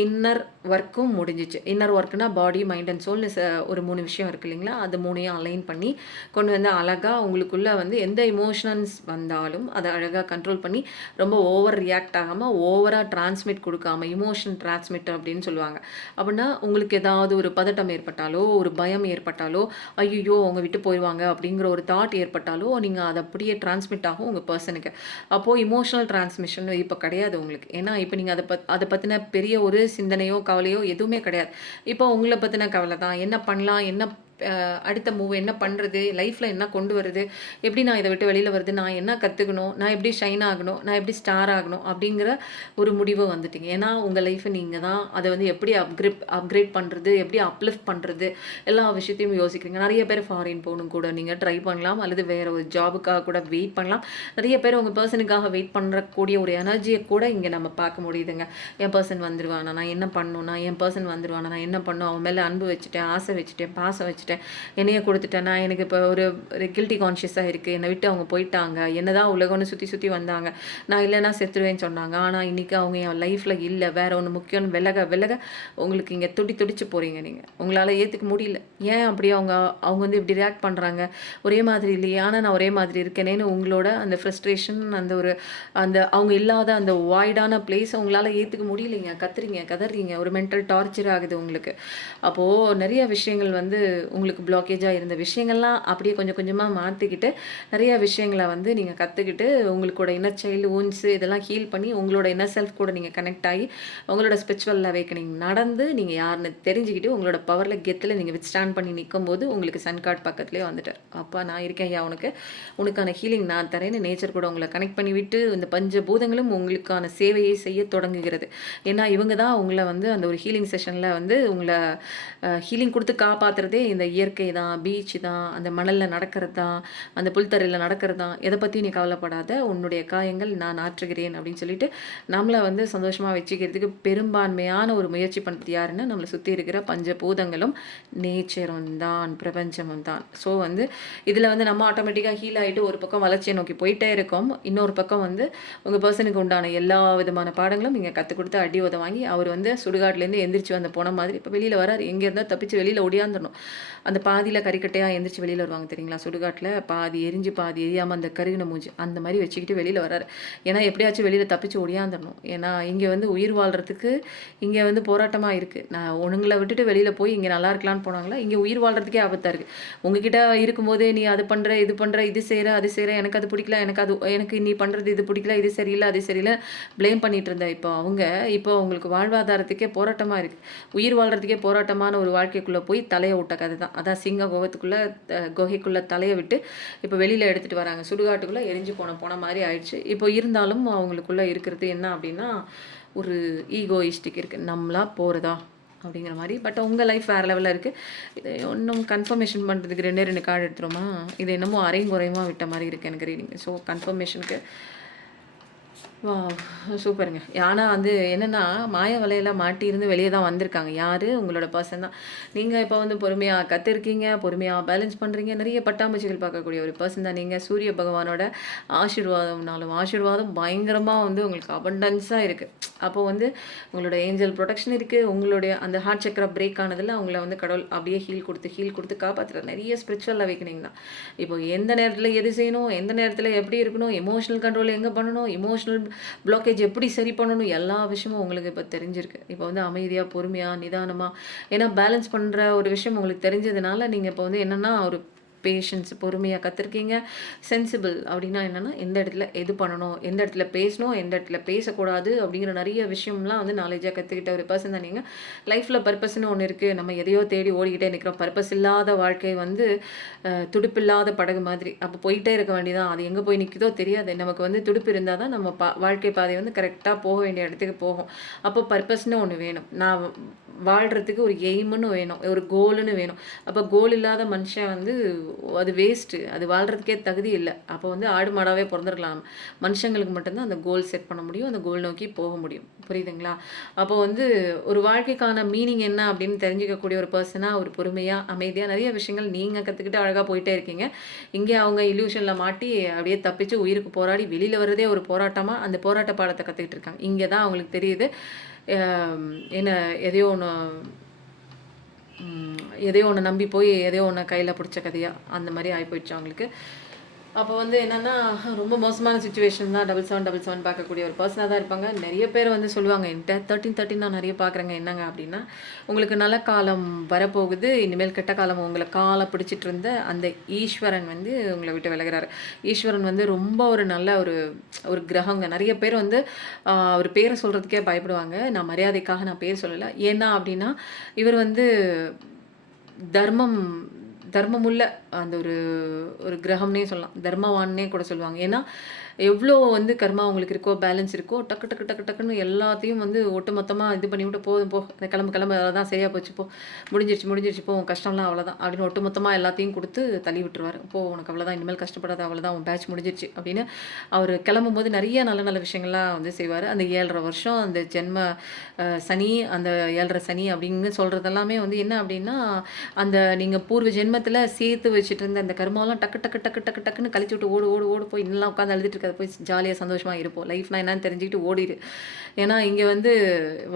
இன்னர் ஒர்க்கும் முடிஞ்சுச்சு. இன்னர் ஒர்க்னா பாடி, மைண்ட் அண்ட் சோல்னு ஒரு 3 விஷயம் இருக்கு இல்லைங்களா? அது 3யும் அலைன் பண்ணி கொண்டு வந்து அழகா உங்களுக்குள்ள வந்து எந்த எமோஷன்ஸ் வந்தாலும் அத அழகா கண்ட்ரோல் பண்ணி ரொம்ப ஓவர் ரியாக்ட் ஆகாம, ஓவரா டிரான்ஸ்மிட் குடுக்காம, எமோஷன் டிரான்ஸ்மிட்டர் அப்படின்னு சொல்லுவாங்க. அப்படின்னா உங்களுக்கு ஏதாவது ஒரு பதட்டம் ஏற்பட்டாலோ, ஒரு பயம் ஏற்பட்டாலோ, ஐய்யய்யோ! அவங்க விட்டு போயிருவாங்க அப்படிங்கிற ஒரு தாட் ஏற்பட்டாலோ, நீங்க அத அப்படியே டிரான்ஸ்மிட் ஆகும் உங்க பெர்சனுக்கு. அப்போ எமோஷனல் டிரான்ஸ்மிஷன் இப்ப கிடையாது உங்களுக்கு. ஏன்னா, இப்ப நீங்க அத பத்தின பெரிய ஒரு சிந்தனையோ, கவலையோ எதுவுமே கிடையாது. இப்போ உங்கள பத்தின கவல தான். என்ன பண்ணலாம்? என்ன அடுத்த மூவ் என்ன பண்ணுறது, லைஃப்பில் என்ன கொண்டு வருது, எப்படி நான் இதை விட்டு வெளியில் வருது, நான் என்ன கற்றுக்கணும், நான் எப்படி ஷைன் ஆகணும், நான் எப்படி ஸ்டார் ஆகணும் அப்படிங்கிற ஒரு முடிவு வந்துட்டீங்க. ஏன்னா உங்கள் லைஃப்பை நீங்கள் தான் அதை வந்து எப்படி அப்கிரேட் பண்ணுறது, எப்படி அப்லிஃப்ட் பண்ணுறது, எல்லா விஷயத்தையும் யோசிக்கிறீங்க. நிறைய பேர் ஃபாரின் போகணும் கூட நீங்கள் ட்ரை பண்ணலாம், அல்லது வேறு ஒரு ஜாபுக்காக கூட வெயிட் பண்ணலாம். நிறைய பேர் உங்கள் பர்சனுக்காக வெயிட் பண்ணுறக்கூடிய ஒரு எனர்ஜியை கூட இங்கே நம்ம பார்க்க முடியுதுங்க. என் பர்சன் வந்துடுவானா, நான் என்ன பண்ணணும், என் பர்சன் வந்துடுவானா, நான் என்ன பண்ணும், அவன் மேலே அன்பு வச்சுட்டேன், ஆசை வச்சுட்டேன், பாசம் வச்சுட்டேன், என்னைய கொடுத்துட்டேன், நான் எனக்கு இப்போ ஒரு கில்ட்டி கான்ஷியஸாக இருக்குது, என்னை விட்டு அவங்க போயிட்டாங்க, என்ன தான் உலகம்னு சுற்றி சுற்றி வந்தாங்க, நான் இல்லைன்னா செத்துருவேன்னு சொன்னாங்க, ஆனால் இன்றைக்கி அவங்க என் லைஃப்பில் இல்லை, வேறு ஒன்று முக்கியம்னு விலக விலக உங்களுக்கு இங்கே துடிச்சு போகிறீங்க. நீங்கள் உங்களால் ஏற்றுக்க முடியல. ஏன் அப்படியே அவங்க அவங்க வந்து இப்படி ரியாக்ட் பண்ணுறாங்க, ஒரே மாதிரி இல்லையே, ஆனால் நான் ஒரே மாதிரி இருக்கேனேன்னு உங்களோட அந்த ஃப்ரஸ்ட்ரேஷன், அந்த அவங்க இல்லாத அந்த வாய்டான பிளேஸை உங்களால் ஏற்றுக்க முடியலைங்க. கதறீங்க, ஒரு மென்டல் டார்ச்சர் ஆகுது உங்களுக்கு. அப்போது நிறைய விஷயங்கள் வந்து உங்களுக்கு பிளாக்கேஜாக இருந்த விஷயங்கள்லாம் அப்படியே கொஞ்சம் கொஞ்சமாக மாற்றிக்கிட்டு நிறைய விஷயங்களை வந்து நீங்கள் கற்றுக்கிட்டு உங்களுக்கோட இன்னர் சைல்டு ஊன்ஸு இதெல்லாம் ஹீல் பண்ணி உங்களோட இன்னர் செல்ஃப் கூட நீங்கள் கனெக்ட் ஆகி உங்களோட ஸ்பிரிச்சுவல் அவேக்கனிங் நடந்து நீங்கள் யாருன்னு தெரிஞ்சுக்கிட்டு உங்களோட பவரில் கெத்தில் நீங்கள் வித் ஸ்டாண்ட் பண்ணி நிற்கும் போது உங்களுக்கு சன் கார்டு பக்கத்துலேயே வந்துட்டார். அப்பா நான் இருக்கேன் ஐயா, உனக்கான ஹீலிங் நான் தரேன்னு நேச்சர் கூட உங்களை கனெக்ட் பண்ணி விட்டு இந்த பஞ்சபூதங்களும் உங்களுக்கான சேவையை செய்ய தொடங்குகிறது. ஏன்னா இவங்க தான் உங்களை வந்து அந்த ஒரு ஹீலிங் செஷனில் வந்து உங்களை ஹீலிங் கொடுத்து காப்பாற்றுறதே இந்த இயற்கை தான், பீச் தான், அந்த மணலில் நடக்கிறது தான், அந்த புல்தரையில் நடக்கிறது தான். எதை பற்றியும் நீ கவலைப்படாத, உன்னுடைய காயங்கள் நான் ஆற்றுகிறேன் அப்படின்னு சொல்லிட்டு நம்மளை வந்து சந்தோஷமாக வச்சுக்கிறதுக்கு பெரும்பான்மையான ஒரு முயற்சி பண்ணுறது யாருன்னா நம்மளை சுற்றி இருக்கிற பஞ்சபூதங்களும் நேச்சரும் தான், பிரபஞ்சமும் தான். ஸோ வந்து இதில் வந்து நம்ம ஆட்டோமேட்டிக்காக ஹீல் ஆகிட்டு ஒரு பக்கம் வளர்ச்சியை நோக்கி போயிட்டே இருக்கோம், இன்னொரு பக்கம் வந்து உங்கள் பர்சனுக்கு உண்டான எல்லா விதமான பாடங்களும் நீங்கள் கற்றுக் கொடுத்து அடி உத வாங்கி அவர் வந்து சுடுகாட்டிலேருந்து எந்திரிச்சு வந்த போன மாதிரி இப்போ வெளியில் வரார். எங்கே இருந்தால் தப்பிச்சு வெளியில் ஒடியாந்துடணும். அந்த பாதியில் கறிக்கட்டையாக எந்திரிச்சு வெளியில் வருவாங்க தெரியுங்களா, சுடுகாட்டில் பாதி எரிஞ்சு பாதி எரியாமல் அந்த கருகின மூஞ்சி அந்த மாதிரி வச்சுக்கிட்டு வெளியில் வராரு. ஏன்னா எப்படியாச்சும் வெளியில் தப்பிச்சு ஒடியாந்துடணும். ஏன்னா இங்கே வந்து உயிர் வாழ்கிறதுக்கு இங்கே வந்து போராட்டமாக இருக்குது. நான் உங்களை விட்டுட்டு வெளியில் போய் இங்கே நல்லா இருக்கலான்னு போனாங்களா, இங்கே உயிர் வாழ்கிறதுக்கே ஆபத்தாக இருக்குது. உங்ககிட்ட இருக்கும்போதே நீ அது பண்ணுற இது பண்ணுற இது செய்கிற அது செய்கிற, எனக்கு அது பிடிக்கல, எனக்கு நீ பண்ணுறது இது பிடிக்கல, இது சரியில்லை அது சரியில்லை ப்ளேம் பண்ணிட்டு இருந்தேன். இப்போ உங்களுக்கு வாழ்வாதாரத்துக்கே போராட்டமாக இருக்குது. உயிர் வாழ்கிறதுக்கே போராட்டமான ஒரு வாழ்க்கைக்குள்ளே போய் தலையை விட்ட கதை தான். அதான் சிங்க குகைக்குள்ளே தலையை விட்டு இப்போ வெளியில் எடுத்துகிட்டு வராங்க. சுடுகாட்டுக்குள்ளே எரிஞ்சு போன மாதிரி ஆயிடுச்சு. இப்போ இருந்தாலும் அவங்களுக்குள்ளே இருக்கிறது என்ன அப்படின்னா ஒரு ஈகோயிஸ்டிக் இருக்குது, நம்மளா போகிறதா அப்படிங்கிற மாதிரி. பட் உங்கள் லைஃப் வேறு லெவலில் இருக்குது. இதை இன்னும் கன்ஃபர்மேஷன் பண்ணுறதுக்கு 2 கார்டு எடுத்துருமா, இது என்னமோ அரையும் குறையுமா விட்ட மாதிரி இருக்குது எனக்கு ரீடிங். ஸோ கன்ஃபர்மேஷனுக்கு வா சூப்பருங்க. ஆனால் வந்து என்னென்னா மாய வலையில் மாட்டியிருந்து வெளியே தான் வந்திருக்காங்க. யார்? உங்களோட பர்சன் தான். நீங்கள் இப்போ வந்து பொறுமையாக கற்றுருக்கீங்க, பொறுமையாக பேலன்ஸ் பண்ணுறீங்க. நிறைய பட்டாம்பூச்சிகள் பார்க்கக்கூடிய ஒரு பர்சன் தான் நீங்கள். சூரிய பகவானோட ஆசீர்வாதம் பயங்கரமாக வந்து உங்களுக்கு அபண்டன்ஸாக இருக்குது. அப்போ வந்து உங்களோட ஏஞ்சல் ப்ரொடெக்ஷன் இருக்குது. உங்களுடைய அந்த ஹார்ட் சக்கரை பிரேக் ஆனதில் அவங்கள வந்து கடவுள் அப்படியே ஹீல் கொடுத்து காப்பாற்றுற நிறைய ஸ்பிரிச்சுவல் அவேக்கனிங் தான். இப்போ எந்த நேரத்தில் எது செய்யணும், எந்த நேரத்தில் எப்படி இருக்கணும், எமோஷனல் கண்ட்ரோல் எங்கே பண்ணணும், எமோஷனல் பிளாக்கேஜ் எப்படி சரி பண்ணணும், எல்லா விஷயமும் உங்களுக்கு இப்போ தெரிஞ்சிருக்கு. இப்போ வந்து அமைதியாக பொறுமையாக நிதானமாக, ஏன்னா பேலன்ஸ் பண்ணுற ஒரு விஷயம் உங்களுக்கு தெரிஞ்சதுனால நீங்கள் இப்போ வந்து என்னென்னா ஒரு பேஷன்ஸ் பொறுமையாக கற்றுருக்கீங்க. சென்சிபிள் அப்படின்னா என்னென்னா எந்த இடத்துல எது பண்ணணும், எந்த இடத்துல பேசணும், எந்த இடத்துல பேசக்கூடாது அப்படிங்கிற நிறைய விஷயம்லாம் வந்து நாலேஜாக கற்றுக்கிட்ட ஒரு பர்சன் தான் நீங்கள். லைஃப்பில் பர்பஸ்ன்னு ஒன்று இருக்குது. நம்ம எதையோ தேடி ஓடிக்கிட்டே நிற்கிறோம். பர்பஸ் இல்லாத வாழ்க்கை வந்து துடுப்பில்லாத படகு மாதிரி. அப்போ போயிட்டே இருக்க வேண்டியதான். அது எங்கே போய் நிற்குதோ தெரியாது. நமக்கு வந்து துடுப்பு இருந்தால் தான் நம்ம வாழ்க்கை பாதை வந்து கரெக்டாக போக வேண்டிய இடத்துக்கு போகும். அப்போ பர்பஸ்ன்னு ஒன்று வேணும். நான் வாழ்கிறதுக்கு ஒரு எய்முன்னு வேணும், ஒரு கோலுன்னு வேணும். அப்போ கோல் இல்லாத மனுஷன் வந்து அது வேஸ்ட்டு, அது வாழ்கிறதுக்கே தகுதி இல்லை. அப்போ வந்து ஆடு மாடாவே பிறந்திருக்கலாம். மனுஷங்களுக்கு மட்டும்தான் அந்த கோல் செட் பண்ண முடியும், அந்த கோல் நோக்கி போக முடியும். புரியுதுங்களா? அப்போ வந்து ஒரு வாழ்க்கைக்கான மீனிங் என்ன அப்படின்னு தெரிஞ்சிக்கக்கூடிய ஒரு பர்சனாக, ஒரு பொறுமையாக அமைதியாக நிறைய விஷயங்கள் நீங்கள் கற்றுக்கிட்டு அழகாக போயிட்டே இருக்கீங்க. இங்கே அவங்க இல்யூஷனில் மாட்டி அப்படியே தப்பிச்சு உயிருக்கு போராடி வெளியில் வர்றதே ஒரு போராட்டமாக அந்த போராட்ட பாடத்தை கற்றுக்கிட்டு இருக்காங்க. இங்கே தான் அவங்களுக்கு தெரியுது என்ன எதையோ ஒன்று நம்பி போய் எதையோ ஒன்று கையில் பிடிச்ச கதையாக அந்த மாதிரி ஆகி போயிடுச்சு அவங்களுக்கு. அப்போ வந்து என்னென்னா ரொம்ப மோசமான சுச்சுவேஷன் தான். 7777 பார்க்கக்கூடிய ஒரு பர்சனாக தான் இருப்பாங்க. நிறைய பேர் வந்து சொல்லுவாங்க என்கிட்ட 1313 நான் நிறைய பார்க்குறேங்க. என்னங்க அப்படின்னா உங்களுக்கு நல்ல காலம் வரப்போகுது, இனிமேல் கெட்ட காலம் உங்களை காலை பிடிச்சிட்டு இருந்த அந்த ஈஸ்வரன் வந்து உங்களை விட்டு விலகிறாரு. ஈஸ்வரன் வந்து ரொம்ப ஒரு நல்ல ஒரு கிரகங்க. நிறைய பேர் வந்து அவர் பேரை சொல்கிறதுக்கே பயப்படுவாங்க. நான் மரியாதைக்காக நான் பேர் சொல்லலை. ஏன்னா அப்படின்னா இவர் வந்து தர்மம் தர்மமுள்ள அந்த ஒரு ஒரு கிரகம்னே சொல்லலாம். தர்மவான்னே கூட சொல்லுவாங்க. ஏன்னா, எவ்வளோ வந்து கர்மா உங்களுக்கு இருக்கோ, பேலன்ஸ் இருக்கோ, டக்கு டக்கு டக்கு டக்குன்னு எல்லாத்தையும் வந்து ஒட்டுமொத்தமா இது பண்ணிவிட்டு, "போதும் போ, கிளம்பு கிளம்பு அவ்வளோதான் சரியா போச்சு போ. முடிஞ்சிருச்சு முடிஞ்சிருச்சு போ, உன் கஷ்டம்லாம் அவ்வளோதான்" அப்படின்னு ஒட்டுமொத்தமா எல்லாத்தையும் குடுத்து தள்ளி விட்டுருவாரு. "போ உனக்கு அவ்வளோதான், இனிமேல் கஷ்டப்படாத அவ்வளோதான், உன் பேட்ச் முடிஞ்சிருச்சு" அப்படின்னு அவரு கிளம்பும்போது நெறைய நல்ல நல்ல விஷயங்கள்லாம் வந்து செய்வாரு. அந்த 7½ வருஷம் அந்த ஜென்ம சனி, அந்த 7½ சனி அப்படின்னு சொல்றது எல்லாமே வந்து என்ன அப்படின்னா, அந்த நீங்க பூர்வ ஜென்மத்தில சேர்த்து வச்சுட்டு இருந்த அந்த கர்மாவெல்லாம் டக்கு டக்கு டக்கு டக்கு டக்குன்னு கழிச்சு விட்டு ஓடு ஓடு ஓடு போய் இன்னலாம் உட்காந்து அழுதுட்டு இருக்காத, போய் ஜாலியா சந்தோஷமா இருப்போம். லைஃப்னா என்னன்னு தெரிஞ்சுக்கிட்டு ஓடிரு. ஏன்னா, இங்க வந்து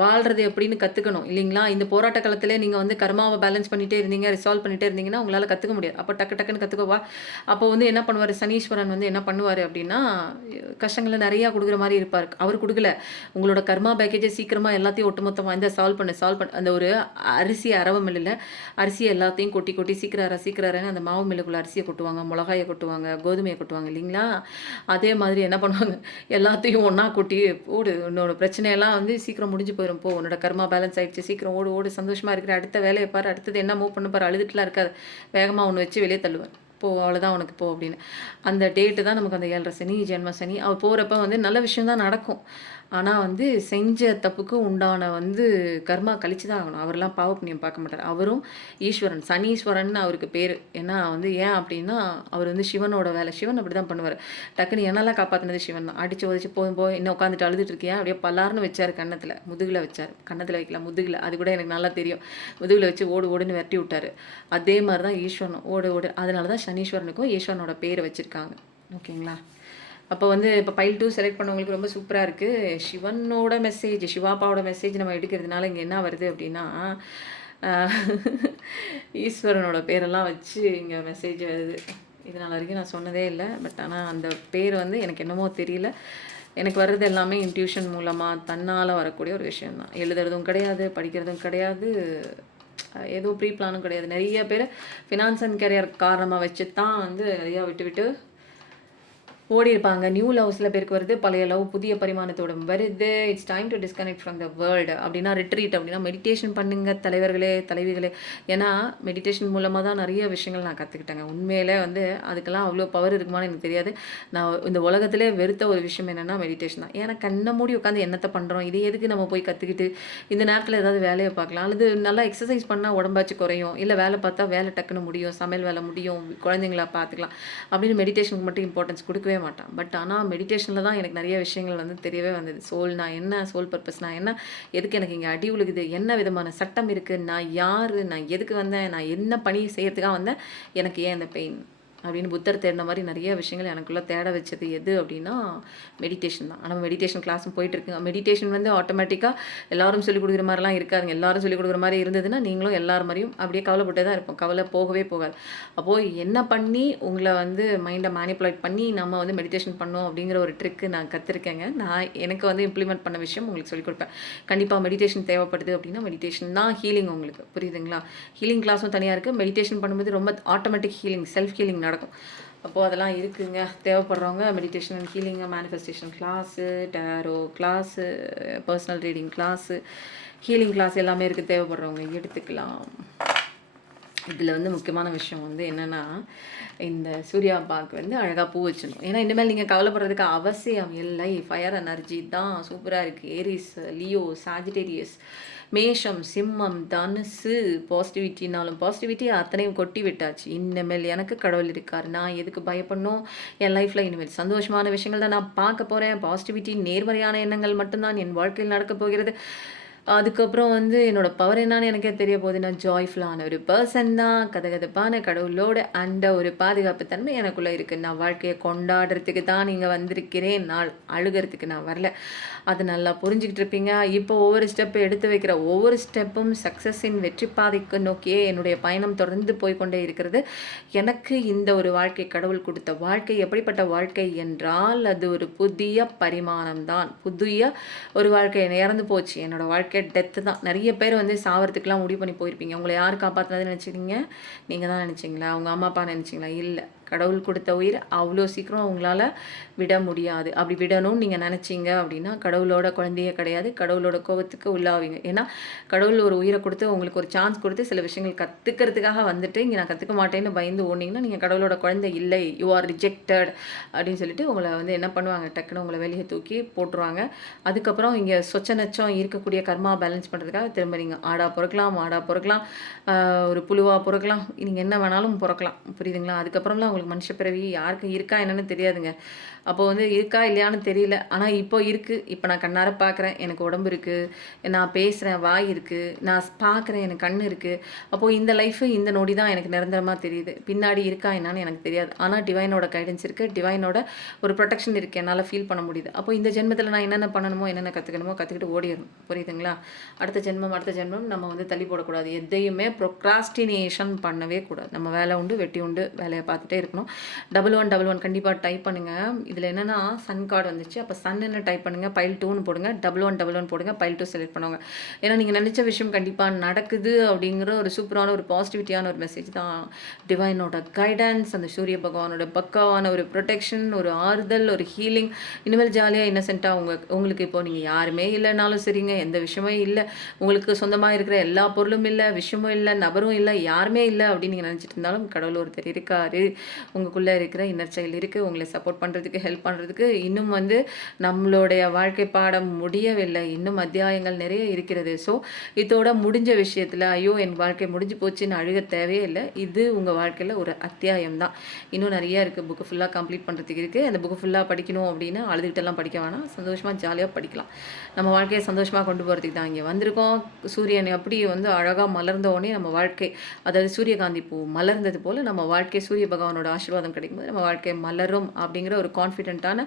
வாழ்றது எப்படின்னு கத்துக்கணும் இல்லைங்களா? இந்த போராட்ட காலத்திலே நீங்க வந்து கர்மாவ பேலன்ஸ் பண்ணிட்டே இருந்தீங்க, ரிசால்வ் பண்ணிட்டே இருந்தீங்கன்னா, உங்களால கத்துக்க முடியாது. அப்ப டக்கு டக்குன்னு கத்துக்கவா, அப்போ வந்து என்ன பண்ணுவாரு, சனீஸ்வரன் வந்து என்ன பண்ணுவாரு அப்படின்னா, கஷ்டங்கள நெறையா குடுக்குற மாரி இருப்பாரு. அவரு குடுக்கல. உங்களோட கர்மா பேக்கேஜ சீக்கிரமா எல்லாத்தையும் ஒட்டுமொத்தமா இந்த சால்வ் பண்ணு, சால்வ் பண்ணு. அந்த ஒரு அரிசி அரவ மில்லுல அரிசி எல்லாத்தையும் கொட்டி கொட்டி சீக்கிரம் அர சீக்கிரம் அரன்னு அந்த மாவு மில்லுக்குள்ள அரிசிய கொட்டுவாங்க, மிளகாய கொட்டுவாங்க, கோதுமைய கொட்டுவாங்க இல்லைங்களா? அதே மாதிரி என்ன பண்ணுவாங்க, எல்லாத்தையும் ஒண்ணா கொட்டி ஓடு, உன்னோட பிரச்சனையெல்லாம் வந்து சீக்கிரம் முடிஞ்சு போயிரும் போ. உன்னோட கர்மா பேலன்ஸ் ஆயிடுச்சு. சீக்கிரம் ஓடு, ஓடு சந்தோஷமா இருக்கிற. அடுத்த வேலைய பாரு. அடுத்தது என்ன மூவ் பண்ண பாரு. அழுதுட்டுலாம் இருக்காத. வேகமா ஒண்ணு வச்சு வெளிய தள்ளுவேன். போ அவ்வளோதான் உனக்கு போ அப்படின்னு. அந்த டேட்டு தான் நமக்கு அந்த 7½ சனி, ஜென்ம சனி. அவ போறப்ப வந்து நல்ல விஷயம் தான் நடக்கும். ஆனா வந்து செஞ்ச தப்புக்கு உண்டான வந்து கர்மா கழிச்சு தான் ஆகணும். அவர்லாம் பாவ புண்ணியம் பார்க்க மாட்டாரு. அவரும் ஈஸ்வரன், சனீஸ்வரன்னு அவருக்கு பேரு. ஏன்னா வந்து ஏன் அப்படின்னா, அவர் வந்து சிவனோட வேலை. சிவன் அப்படிதான் பண்ணுவாரு. டக்குன்னு என்னலாம் காப்பாத்துனது சிவன் தான். அடிச்சு உதைச்சு போதும் போ, இன்னும் உட்காந்துட்டு அழுதுட்டு இருக்கியா? அப்படியே பலார்ன்னு வச்சாரு கன்னத்துல. முதுகுல வச்சாரு. கன்னத்துல வைக்கல, முதுகுல. அது கூட எனக்கு நல்லா தெரியும். முதுகுல வச்சு ஓடு ஓடுன்னு விரட்டி விட்டாரு. அதே மாரி தான் ஈஸ்வரனும். ஓடு ஓடு. அதனால தான் சனீஸ்வரனுக்கும் ஈஸ்வரனோட பேர வச்சிருக்காங்க. ஓகேங்களா? அப்போ வந்து இப்போ பைல் 2 செலக்ட் பண்ணவங்களுக்கு ரொம்ப சூப்பரா இருக்கு. சிவனோட மெசேஜ், சிவாப்பாவோட மெசேஜ் நம்ம எடுக்கிறதுனால இங்க என்ன வருது அப்படின்னா, அ ஈஸ்வரனோட பேரெல்லாம் வச்சு இங்க மெசேஜ் வருது. இது நாள் வரைக்கும் நான் சொன்னதே இல்ல. பட் ஆனா அந்த பேர் வந்து எனக்கு என்னமோ தெரியல. எனக்கு வர்றது எல்லாமே இன்ட்யூஷன் மூலமா, தன்னால வரக்கூடிய ஒரு விஷயம் தான். எழுதுறதும் கிடையாது, படிக்கிறதும் கிடையாது. ஏதோ ப்ரீ பிளானும் கிடையாது. நெறைய பேரு ஃபினான்ஸ் அண்ட் கரியர் காரணமா வச்சு தான் வந்து நெறையா விட்டு விட்டு ஓடியிருப்பாங்க. நியூ லவ் சில பேருக்கு வருது. பழைய லவ் புதிய பரிமாணத்தோட வருது. It's time to disconnect from the world அப்படின்னா ரிட்ரீட் அப்படின்னா மெடிடேஷன் பண்ணுங்க தலைவர்களே, தலைவிகளே. ஏன்னா மெடிடேஷன் மூலமா தான் நிறைய விஷயங்கள் நான் கத்துக்கிட்டேங்க. உண்மையிலே வந்து அதுக்கெல்லாம் அவ்வளோ பவர் இருக்குமான்னு எனக்கு தெரியாது. நான் இந்த உலகத்திலே வெறுத்த ஒரு விஷயம் என்னன்னா மெடிடேஷன் தான். ஏன்னா கண்ண மூடி உட்காந்து என்னத்த பண்றோம்? இது எதுக்கு நம்ம போய் கத்துக்கிட்டு இந்த நேரத்தில ஏதாவது வேலைய பார்க்கலாம். அல்லது நல்லா எக்ஸர்சைஸ் பண்ணா உடம்பாச்சு குறையும். இல்ல வேலை பார்த்தா வேலை டக்குன்னு முடியும். சமையல் வேலை முடியும். குழந்தைங்கள பார்த்துக்கலாம். அப்படின்னு மெடிடேஷனுக்கு மட்டும் இம்பார்ட்டன்ஸ் குடுக்கவே மாட்டான். பட் ஆனா மெடிடேஷன்ல தான் எனக்கு நிறைய விஷயங்கள் வந்து தெரியவே வந்தது. சோல்னா என்ன? சோல் பர்ப்பஸ்னா என்ன? எதுக்கு எனக்கு இங்க அடி விழுகுது? என்ன விதமான சட்டம் இருக்கு? நான் யாரு? நான் எதுக்கு வந்தேன்? நான் என்ன பணி செய்யறதுக்காக வந்தேன்? எனக்கு ஏன் இந்த பெயின்? அப்படின்னு புத்தர் தேடின மாதிரி நிறைய விஷயங்கள் எனக்குள்ள தேட வச்சது எது அப்படின்னா மெடிடேஷன் தான். ஆனால் மெடிடேஷன் கிளாஸும் போயிட்டு இருக்குங்க. மெடிடேஷன் வந்து ஆட்டோமேட்டிக்காக எல்லாரும் சொல்லிக் கொடுக்குற மாதிரிலாம் இருக்காதுங்க. எல்லாரும் சொல்லிக் கொடுக்குற மாதிரி இருந்ததுன்னா நீங்களும் எல்லார் மாதிரியும் அப்படியே கவலைப்பட்டே தான் இருப்போம். கவலை போகவே போகாது. அப்போது என்ன பண்ணி உங்களை வந்து மைண்டை மேனிப்புலேட் பண்ணி நம்ம வந்து மெடிடேஷன் பண்ணோம் அப்படிங்கிற ஒரு ட்ரிக்கு நான் கற்றுருக்கேங்க. நான் எனக்கு வந்து இம்ப்ளிமெண்ட் பண்ண விஷயம் உங்களுக்கு சொல்லிக் கொடுப்பேன். கண்டிப்பாக மெடிடேஷன் தேவைப்படுது அப்படின்னா மெடிடேஷன் தான் ஹீலிங் உங்களுக்கு. புரியுதுங்களா? ஹீலிங் கிளாஸும் தனியாக இருக்குது. மெடிடேஷன் பண்ணும்போது ரொம்ப ஆட்டோமேட்டிக் ஹீலிங், செல்ஃப் ஹீலிங் நடக்கும். அப்போது அதெல்லாம் இருக்குங்க. தேவைப்படுறவங்க meditation and healing, manifestation class, tarot class, personal reading class, healing class எல்லாமே இருக்குது. தேவைப்படுறவங்க எடுத்துக்கலாம். இதில் வந்து முக்கியமான விஷயம் வந்து என்னென்னா, இந்த சூர்யா அப்பாவுக்கு வந்து அழகாக பூ வச்சிடணும். ஏன்னா இனிமேல் நீங்கள் கவலைப்படுறதுக்கு அவசியம் இல்லை. ஃபயர் எனர்ஜி தான் சூப்பராக இருக்குது. ஏரிஸ், லியோ, சாஜிடேரியஸ், மேஷம், சிம்மம், தனுசு, பாசிட்டிவிட்டினாலும் பாசிட்டிவிட்டி அத்தனையும் கொட்டி விட்டாச்சு. இனிமேல் எனக்கு கடவுள் இருக்கார். நான் எதுக்கு பயப்படணும்? என் லைஃப்பில் இனிமேல் சந்தோஷமான விஷயங்கள் தான் நான் பார்க்க போகிறேன். பாசிட்டிவிட்டி, நேர்மறையான எண்ணங்கள் மட்டும்தான் என் வாழ்க்கையில் நடக்க போகிறது. அதுக்கப்புறம் வந்து என்னோட பவர் என்னன்னு எனக்கே தெரிய போகுது. நான் ஜாய்ஃபுல்லான ஒரு பர்சன் தான். கதகதப்பான கடவுளோட அண்ட ஒரு பாதுகாப்பு தன்மை எனக்குள்ளே இருக்குது. நான் வாழ்க்கையை கொண்டாடுறதுக்கு தான் நீங்கள் வந்திருக்கிறேன். நான் அழுகிறதுக்கு நான் வரல. அது நல்லா புரிஞ்சுக்கிட்டு இருப்பீங்க. இப்போ ஒவ்வொரு ஸ்டெப்பு எடுத்து வைக்கிற ஒவ்வொரு ஸ்டெப்பும் சக்ஸஸின் வெற்றி பாதைக்கு நோக்கியே என்னுடைய பயணம் தொடர்ந்து போய்கொண்டே இருக்கிறது. எனக்கு இந்த ஒரு வாழ்க்கை கடவுள் கொடுத்த வாழ்க்கை எப்படிப்பட்ட வாழ்க்கை என்றால் அது ஒரு புதிய பரிமாணம் தான். புதிய ஒரு வாழ்க்கை இறந்து போச்சு. என்னோடய வாழ்க்கை டெத்து தான். நிறைய பேர் வந்து சாவறதுக்குலாம் முடிவு பண்ணி போயிருப்பீங்க. உங்களை யார் காப்பாற்றுனதுன்னு நினச்சிக்கிங்க? நீங்கள் தான் நினச்சிங்களா? உங்கள் அம்மா அப்பா நினச்சிங்களா? இல்லை. கடவுள் கொடுத்த உயிர் அவ்வளோ சீக்கிரம் உங்களால் விட முடியாது. அப்படி விடணும்னு நீங்கள் நினச்சிங்க அப்படின்னா கடவுளோட குழந்தையே கிடையாது. கடவுளோட கோபத்துக்கு உள்ளாவீங்க. ஏன்னா கடவுள் ஒரு உயிரை கொடுத்து உங்களுக்கு ஒரு சான்ஸ் கொடுத்து சில விஷயங்கள் கற்றுக்கிறதுக்காக வந்துட்டு இங்கே நான் கற்றுக்க மாட்டேன்னு பயந்து ஓடினீங்கன்னா நீங்கள் கடவுளோட குழந்தை இல்லை, யூ ஆர் ரிஜெக்டட் அப்படின்னு சொல்லிட்டு உங்களை வந்து என்ன பண்ணுவாங்க, டக்குன்னு உங்களை வெளியே தூக்கி போட்டுருவாங்க. அதுக்கப்புறம் இங்கே சொச்ச நச்சம் இருக்கக்கூடிய கர்மா பேலன்ஸ் பண்ணுறதுக்காக திரும்ப நீங்கள் ஆடா பிறக்கலாம், மாடா பிறக்கலாம், ஒரு புழுவாக பிறக்கலாம், நீங்கள் என்ன வேணாலும் பிறக்கலாம். புரியுதுங்களா? அதுக்கப்புறம்லாம் உங்களுக்கு மனுஷ பிறவி யாருக்கு இருக்கா என்னன்னு தெரியாதுங்க. அப்போ வந்து இருக்கா இல்லையான்னு தெரியல. ஆனால் இப்போ இருக்குது. இப்போ நான் கண்ணார பார்க்குறேன், எனக்கு உடம்பு இருக்குது, நான் பேசுகிறேன், வாய் இருக்குது, நான் பார்க்குறேன், எனக்கு கண் இருக்குது. அப்போது இந்த லைஃபு இந்த நொடி தான் எனக்கு நிரந்தரமாக தெரியுது. பின்னாடி இருக்கா என்னான்னு எனக்கு தெரியாது. ஆனால் டிவைனோட கைடன்ஸ் இருக்குது, டிவைனோட ஒரு ப்ரொடெக்ஷன் இருக்குது, என்னால் ஃபீல் பண்ண முடியுது. அப்போ இந்த ஜென்மத்தில் நான் என்னென்ன பண்ணணுமோ என்னென்ன கற்றுக்கணுமோ கற்றுக்கிட்டு ஓடிடணும். புரியுதுங்களா? அடுத்த ஜென்மம் நம்ம வந்து தள்ளி போடக்கூடாது. எதையுமே ப்ரொக்ராஸ்டினேஷன் பண்ணவே கூடாது. நம்ம வேலை உண்டு, வெட்டி உண்டு, வேலையை பார்த்துட்டே இருக்கணும். 1111 கண்டிப்பாக டைப் பண்ணுங்கள். இதில் என்னென்னா சன் கார்டு வந்துச்சு. அப்போ சன்னு டைப் பண்ணுங்கள், பைல் 2ன்னு போடுங்க, 1111 போடுங்க, பைல் 2 செலக்ட் பண்ணுவாங்க. ஏன்னா நீங்கள் நினச்ச விஷயம் கண்டிப்பாக நடக்குது அப்படிங்கிற ஒரு சூப்பரான ஒரு பாசிட்டிவிட்டியான ஒரு மெசேஜ் தான். டிவைனோட கைடன்ஸ், அந்த சூரிய பகவானோட பக்காவான ஒரு ப்ரொடெக்ஷன், ஒரு ஆறுதல், ஒரு ஹீலிங். இனிமேல் ஜாலியாக இன்னசென்ட்டாக உங்களுக்கு இப்போ நீங்கள் யாருமே இல்லைனாலும் சரிங்க, எந்த விஷயமே இல்லை, உங்களுக்கு சொந்தமாக இருக்கிற எல்லா பொருளும் இல்லை, விஷயமும் இல்லை, நபரும் இல்லை, யாருமே இல்லை அப்படின்னு நீங்கள் நினச்சிட்டு இருந்தாலும் கடவுள் ஒருத்தர் இருக்காரு. உங்களுக்குள்ளே இருக்கிற இன்னர் சைல்டு இருக்குது, உங்களை சப்போர்ட் பண்ணுறதுக்கு, ஹெல்ப் பண்ணுறதுக்கு. இன்னும் வந்து நம்மளுடைய வாழ்க்கை பாடம் முடியவில்லை, இன்னும் அத்தியாயங்கள் நிறைய இருக்கிறது. ஸோ இதோட முடிஞ்ச விஷயத்தில் ஐயோ என் வாழ்க்கை முடிஞ்சு போச்சுன்னு அழுக தேவையே இல்லை. இது உங்கள் வாழ்க்கையில் ஒரு அத்தியாயம் தான். இன்னும் நிறைய இருக்குது, புக்கு ஃபுல்லாக கம்ப்ளீட் பண்ணுறதுக்கு இருக்குது. அந்த புக்கு ஃபுல்லாக படிக்கணும் அப்படின்னா அழுதுகிட்டெல்லாம் படிக்க வேணாம், சந்தோஷமாக ஜாலியாக படிக்கலாம். நம்ம வாழ்க்கையை சந்தோஷமாக கொண்டு போகிறதுக்கு தான் இங்கே வந்திருக்கோம். சூரியன் எப்படி வந்து அழகாக மலர்ந்த உடனே நம்ம வாழ்க்கை, அதாவது சூரியகாந்தி பூ மலர்ந்தது போல் நம்ம வாழ்க்கை சூரிய பகவானோட ஆசீர்வாதம் கிடைக்கும்போது நம்ம வாழ்க்கை மலரும் அப்படிங்கிற ஒரு கான்ஃபிடென்ட்டான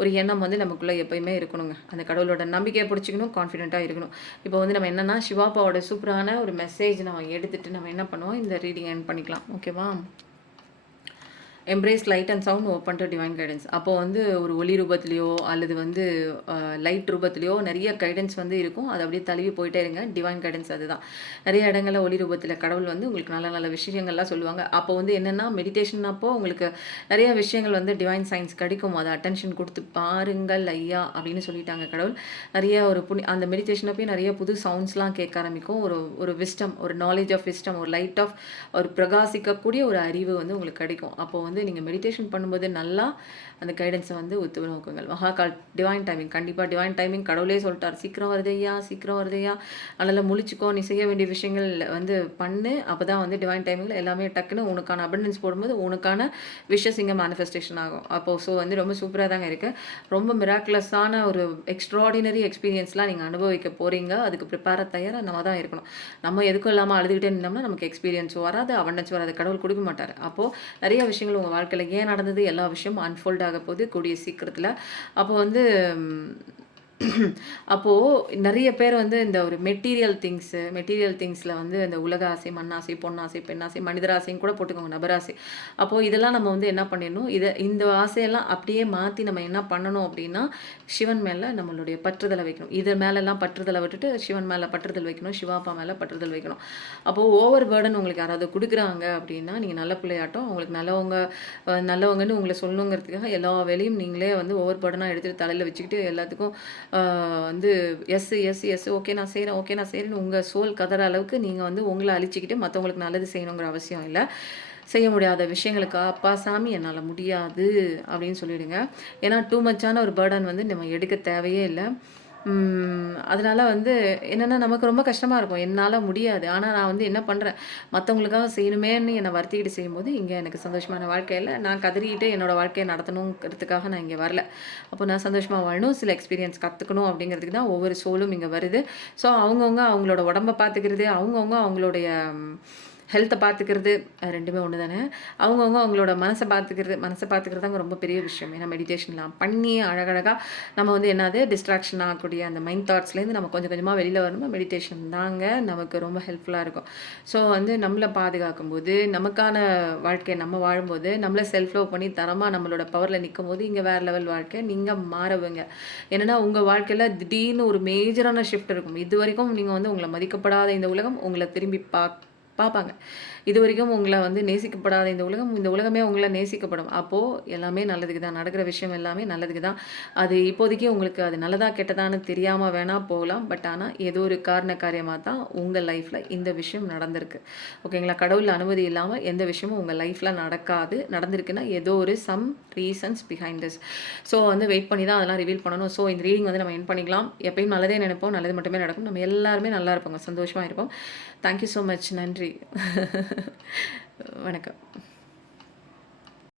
ஒரு எண்ணம் வந்து நமக்குள்ளே எப்பயுமே இருக்கணுங்க. அந்த கடவுளோட நம்பிக்கையை பிடிச்சிக்கணும், கான்ஃபிடென்ட்டாக இருக்கணும். இப்போ வந்து நம்ம என்னென்னா சிவாப்பாவோட சூப்பரான ஒரு மெசேஜ் நம்ம எடுத்துகிட்டு நம்ம என்ன பண்ணுவோம், இந்த ரீடிங் எண்ட் பண்ணிக்கலாம். ஓகேவா? Embrace light and sound open to divine guidance. அப்போ வந்து ஒரு ஒளி ரூபத்துலையோ அல்லது வந்து லைட் ரூபத்துலையோ நிறைய கைடன்ஸ் வந்து இருக்கும். அது அப்படியே தழுவி போயிட்டே இருங்க. டிவைன் கைடன்ஸ் அதுதான். நிறைய இடங்களில் ஒளி ரூபத்தில் கடவுள் வந்து உங்களுக்கு நல்ல நல்ல விஷயங்கள்லாம் சொல்லுவாங்க. அப்போ வந்து என்னென்னா மெடிடேஷன் அப்போ உங்களுக்கு நிறைய விஷயங்கள் வந்து டிவைன் சயின்ஸ் கிடைக்கும். அதை அட்டென்ஷன் கொடுத்து பாருங்கள் ஐயா அப்படின்னு சொல்லிட்டாங்க கடவுள். நிறைய ஒரு அந்த மெடிடேஷன் அப்போயும் நிறைய புது சவுண்ட்ஸ்லாம் கேட்க ஆரம்பிக்கும். ஒரு விஸ்டம், ஒரு நாலேஜ் ஆஃப் விஸ்டம், ஒரு லைட் ஆஃப் ஒரு பிரகாசிக்கக்கூடிய ஒரு அறிவு வந்து உங்களுக்கு கிடைக்கும். அப்போ வந்து நீங்கள் மெடிடேஷன் பண்ணும்போது நல்லா அந்த கைடன்ஸை வந்து ஒத்து நோக்குங்கள். மகாகால் டிவைன் டைமிங், கண்டிப்பாக டிவைன் டைமிங் கடவுளே சொல்லிட்டார், சீக்கிரம் வருதையா, சீக்கிரம் வருதையா, அதனால் முழிச்சுக்கோ, நீ செய்ய வேண்டிய விஷயங்கள் வந்து பண்ணு. அப்போ தான் வந்து டிவைன் டைமிங்கில் எல்லாமே டக்குன்னு உனக்கான அபண்டன்ஸ் போடும்போது உனக்கான விஷஸ் இங்கே மேனிஃபெஸ்டேஷன் ஆகும். அப்போது ஸோ வந்து ரொம்ப சூப்பராக தாங்க இருக்குது. ரொம்ப மிராக்குலஸான ஒரு எக்ஸ்ட்ராடினரி எக்ஸ்பீரியன்ஸ்லாம் நீங்கள் அனுபவிக்க போகிறீங்க. அதுக்கு ப்ரிப்பேராக தயாராக நம்ம தான் இருக்கணும். நம்ம எதுக்கும் இல்லாமல் அழுதுகிட்டே இருந்தோம்னா நமக்கு எக்ஸ்பீரியன்ஸ் வராது, அபண்டன்ஸ் வராது, கடவுள் கொடுக்க மாட்டார். அப்போது நிறைய விஷயங்கள் உங்கள் வாழ்க்கையில் ஏன் நடந்தது, எல்லா விஷயமும் அன்ஃபோல்ட் ஆக போகுது கூடிய சீக்கிரத்தில். அப்போ வந்து அப்போது நிறைய பேர் வந்து இந்த ஒரு மெட்டீரியல் திங்ஸில் வந்து இந்த உலக ஆசை, மண்ணாசை, பொன்னாசை, பெண்ணாசை, மனிதராசையும் கூட போட்டுக்கோங்க, நபராசை. அப்போது இதெல்லாம் நம்ம வந்து என்ன பண்ணிடணும், இந்த ஆசையெல்லாம் அப்படியே மாற்றி நம்ம என்ன பண்ணணும் அப்படின்னா சிவன் மேலே நம்மளுடைய பற்றுதலை வைக்கணும். இது மேலெல்லாம் பற்றுதலை விட்டுட்டு சிவன் மேலே பற்றுதல் வைக்கணும், சிவாப்பா மேலே பற்றுதல் வைக்கணும். அப்போது ஓவர் பேர்டன் உங்களுக்கு யாராவது கொடுக்குறாங்க அப்படின்னா நீங்கள் நல்ல பிள்ளையாட்டம், உங்களுக்கு நல்லவங்கன்னு உங்களை சொல்லணுங்கிறதுக்காக எல்லா வேலையும் நீங்களே வந்து ஓவர் பேர்டனாக எடுத்துகிட்டு தலையில் வச்சுக்கிட்டு எல்லாத்துக்கும் வந்து எஸ் ஓகே நான் செய்கிறேன்னு உங்கள் சோல் கதற அளவுக்கு நீங்கள் வந்து உங்களை அழிச்சிக்கிட்டு மற்றவங்களுக்கு நல்லது செய்யணுங்கிற அவசியம் இல்லை. செய்ய முடியாத விஷயங்களுக்கு அப்பா சாமி என்னால் முடியாது அப்படின்னு சொல்லிவிடுங்க. ஏன்னா டூ மச்சான ஒரு பேர்டன் வந்து நம்ம எடுக்க தேவையே இல்லை. அதனால வந்து என்னென்னா நமக்கு ரொம்ப கஷ்டமாக இருக்கும், என்னால் முடியாது, ஆனால் நான் வந்து என்ன பண்ணுறேன், மற்றவங்களுக்காக செய்யணுமேன்னு என்னை வருத்திக்கிட்டு செய்யும்போது இங்கே எனக்கு சந்தோஷமான வாழ்க்கையில் நான் கதறிக்கிட்டு என்னோடய வாழ்க்கையை நடத்தணுங்கிறதுக்காக நான் இங்கே வரல. அப்போ நான் சந்தோஷமாக வாழணும், சில எக்ஸ்பீரியன்ஸ் கற்றுக்கணும் அப்படிங்கிறதுக்கு தான் ஒவ்வொரு சோலும் இங்கே வருது. ஸோ அவங்கவுங்க அவங்களோட உடம்பை பார்த்துக்கிறது, அவங்கவுங்க அவங்களுடைய ஹெல்த்தை பார்த்துக்கிறது ரெண்டுமே ஒன்று தானே. அவங்கவுங்க அவங்களோட மனசை பார்த்துக்கிறது தாங்க ரொம்ப பெரிய விஷயம். ஏன்னா மெடிடேஷன்லாம் பண்ணி அழகழகாக நம்ம வந்து என்னது டிஸ்ட்ராக்ஷன் ஆகக்கூடிய அந்த மைண்ட் தாட்ஸ்லேருந்து நம்ம கொஞ்சம் கொஞ்சமாக வெளியில் வரணும். மெடிடேஷன் தாங்க நமக்கு ரொம்ப ஹெல்ப்ஃபுல்லாக இருக்கும். ஸோ வந்து நம்மளை பாதுகாக்கும் போது, நமக்கான வாழ்க்கையை நம்ம வாழும்போது, நம்மளை செல்ஃப் லவ் பண்ணி தரமாக நம்மளோட பவரில் நிற்கும் போது இங்கே வேறு லெவல் வாழ்க்கை நீங்கள் மாறவுங்க. என்னென்னா உங்கள் வாழ்க்கையில் திடீர்னு ஒரு மேஜரான ஷிஃப்ட் இருக்கும். இது வரைக்கும் நீங்கள் வந்து உங்களை மதிக்கப்படாத இந்த உலகம் உங்களை திரும்பி பார்ப்பாங்க. இதுவரைக்கும் உங்கள வந்து நேசிக்கப்படாத இந்த உலகமே உங்கள நேசிக்கப்படும். அப்போ எல்லாமே நல்லதுக்கு தான். நடக்கிற விஷயம் எல்லாமே நல்லதுக்கு தான். அது இப்போதைக்கு உங்களுக்கு அது நல்லதா, கெட்டதான்னு தெரியாம வேணா போகலாம். பட் ஆனா, ஏதோ ஒரு காரண காரியமா தான் உங்க லைஃப்ல இந்த விஷயம் நடந்திருக்கு. ஓகேங்களா? கடவுள் அனுமதி இல்லாம எந்த விஷயமும் உங்க லைஃப்ல நடக்காது. நடந்திருக்குன்னா, ஏதோ ஒரு some reasons behind this. So வந்து வெயிட் பண்ணி தான் அதெல்லாம் ரிவீல் பண்ணணும். ஸோ இந்த ரீடிங் வந்து நம்ம எண்ட் பண்ணிக்கலாம். எப்பயும் நல்லதே நினைப்போம். நல்லது மட்டுமே நடக்கும். நம்ம எல்லாருமே நல்லா இருப்போங்க. சந்தோஷமா இருப்போம். Thank you so much. நன்றி. வணக்கம்.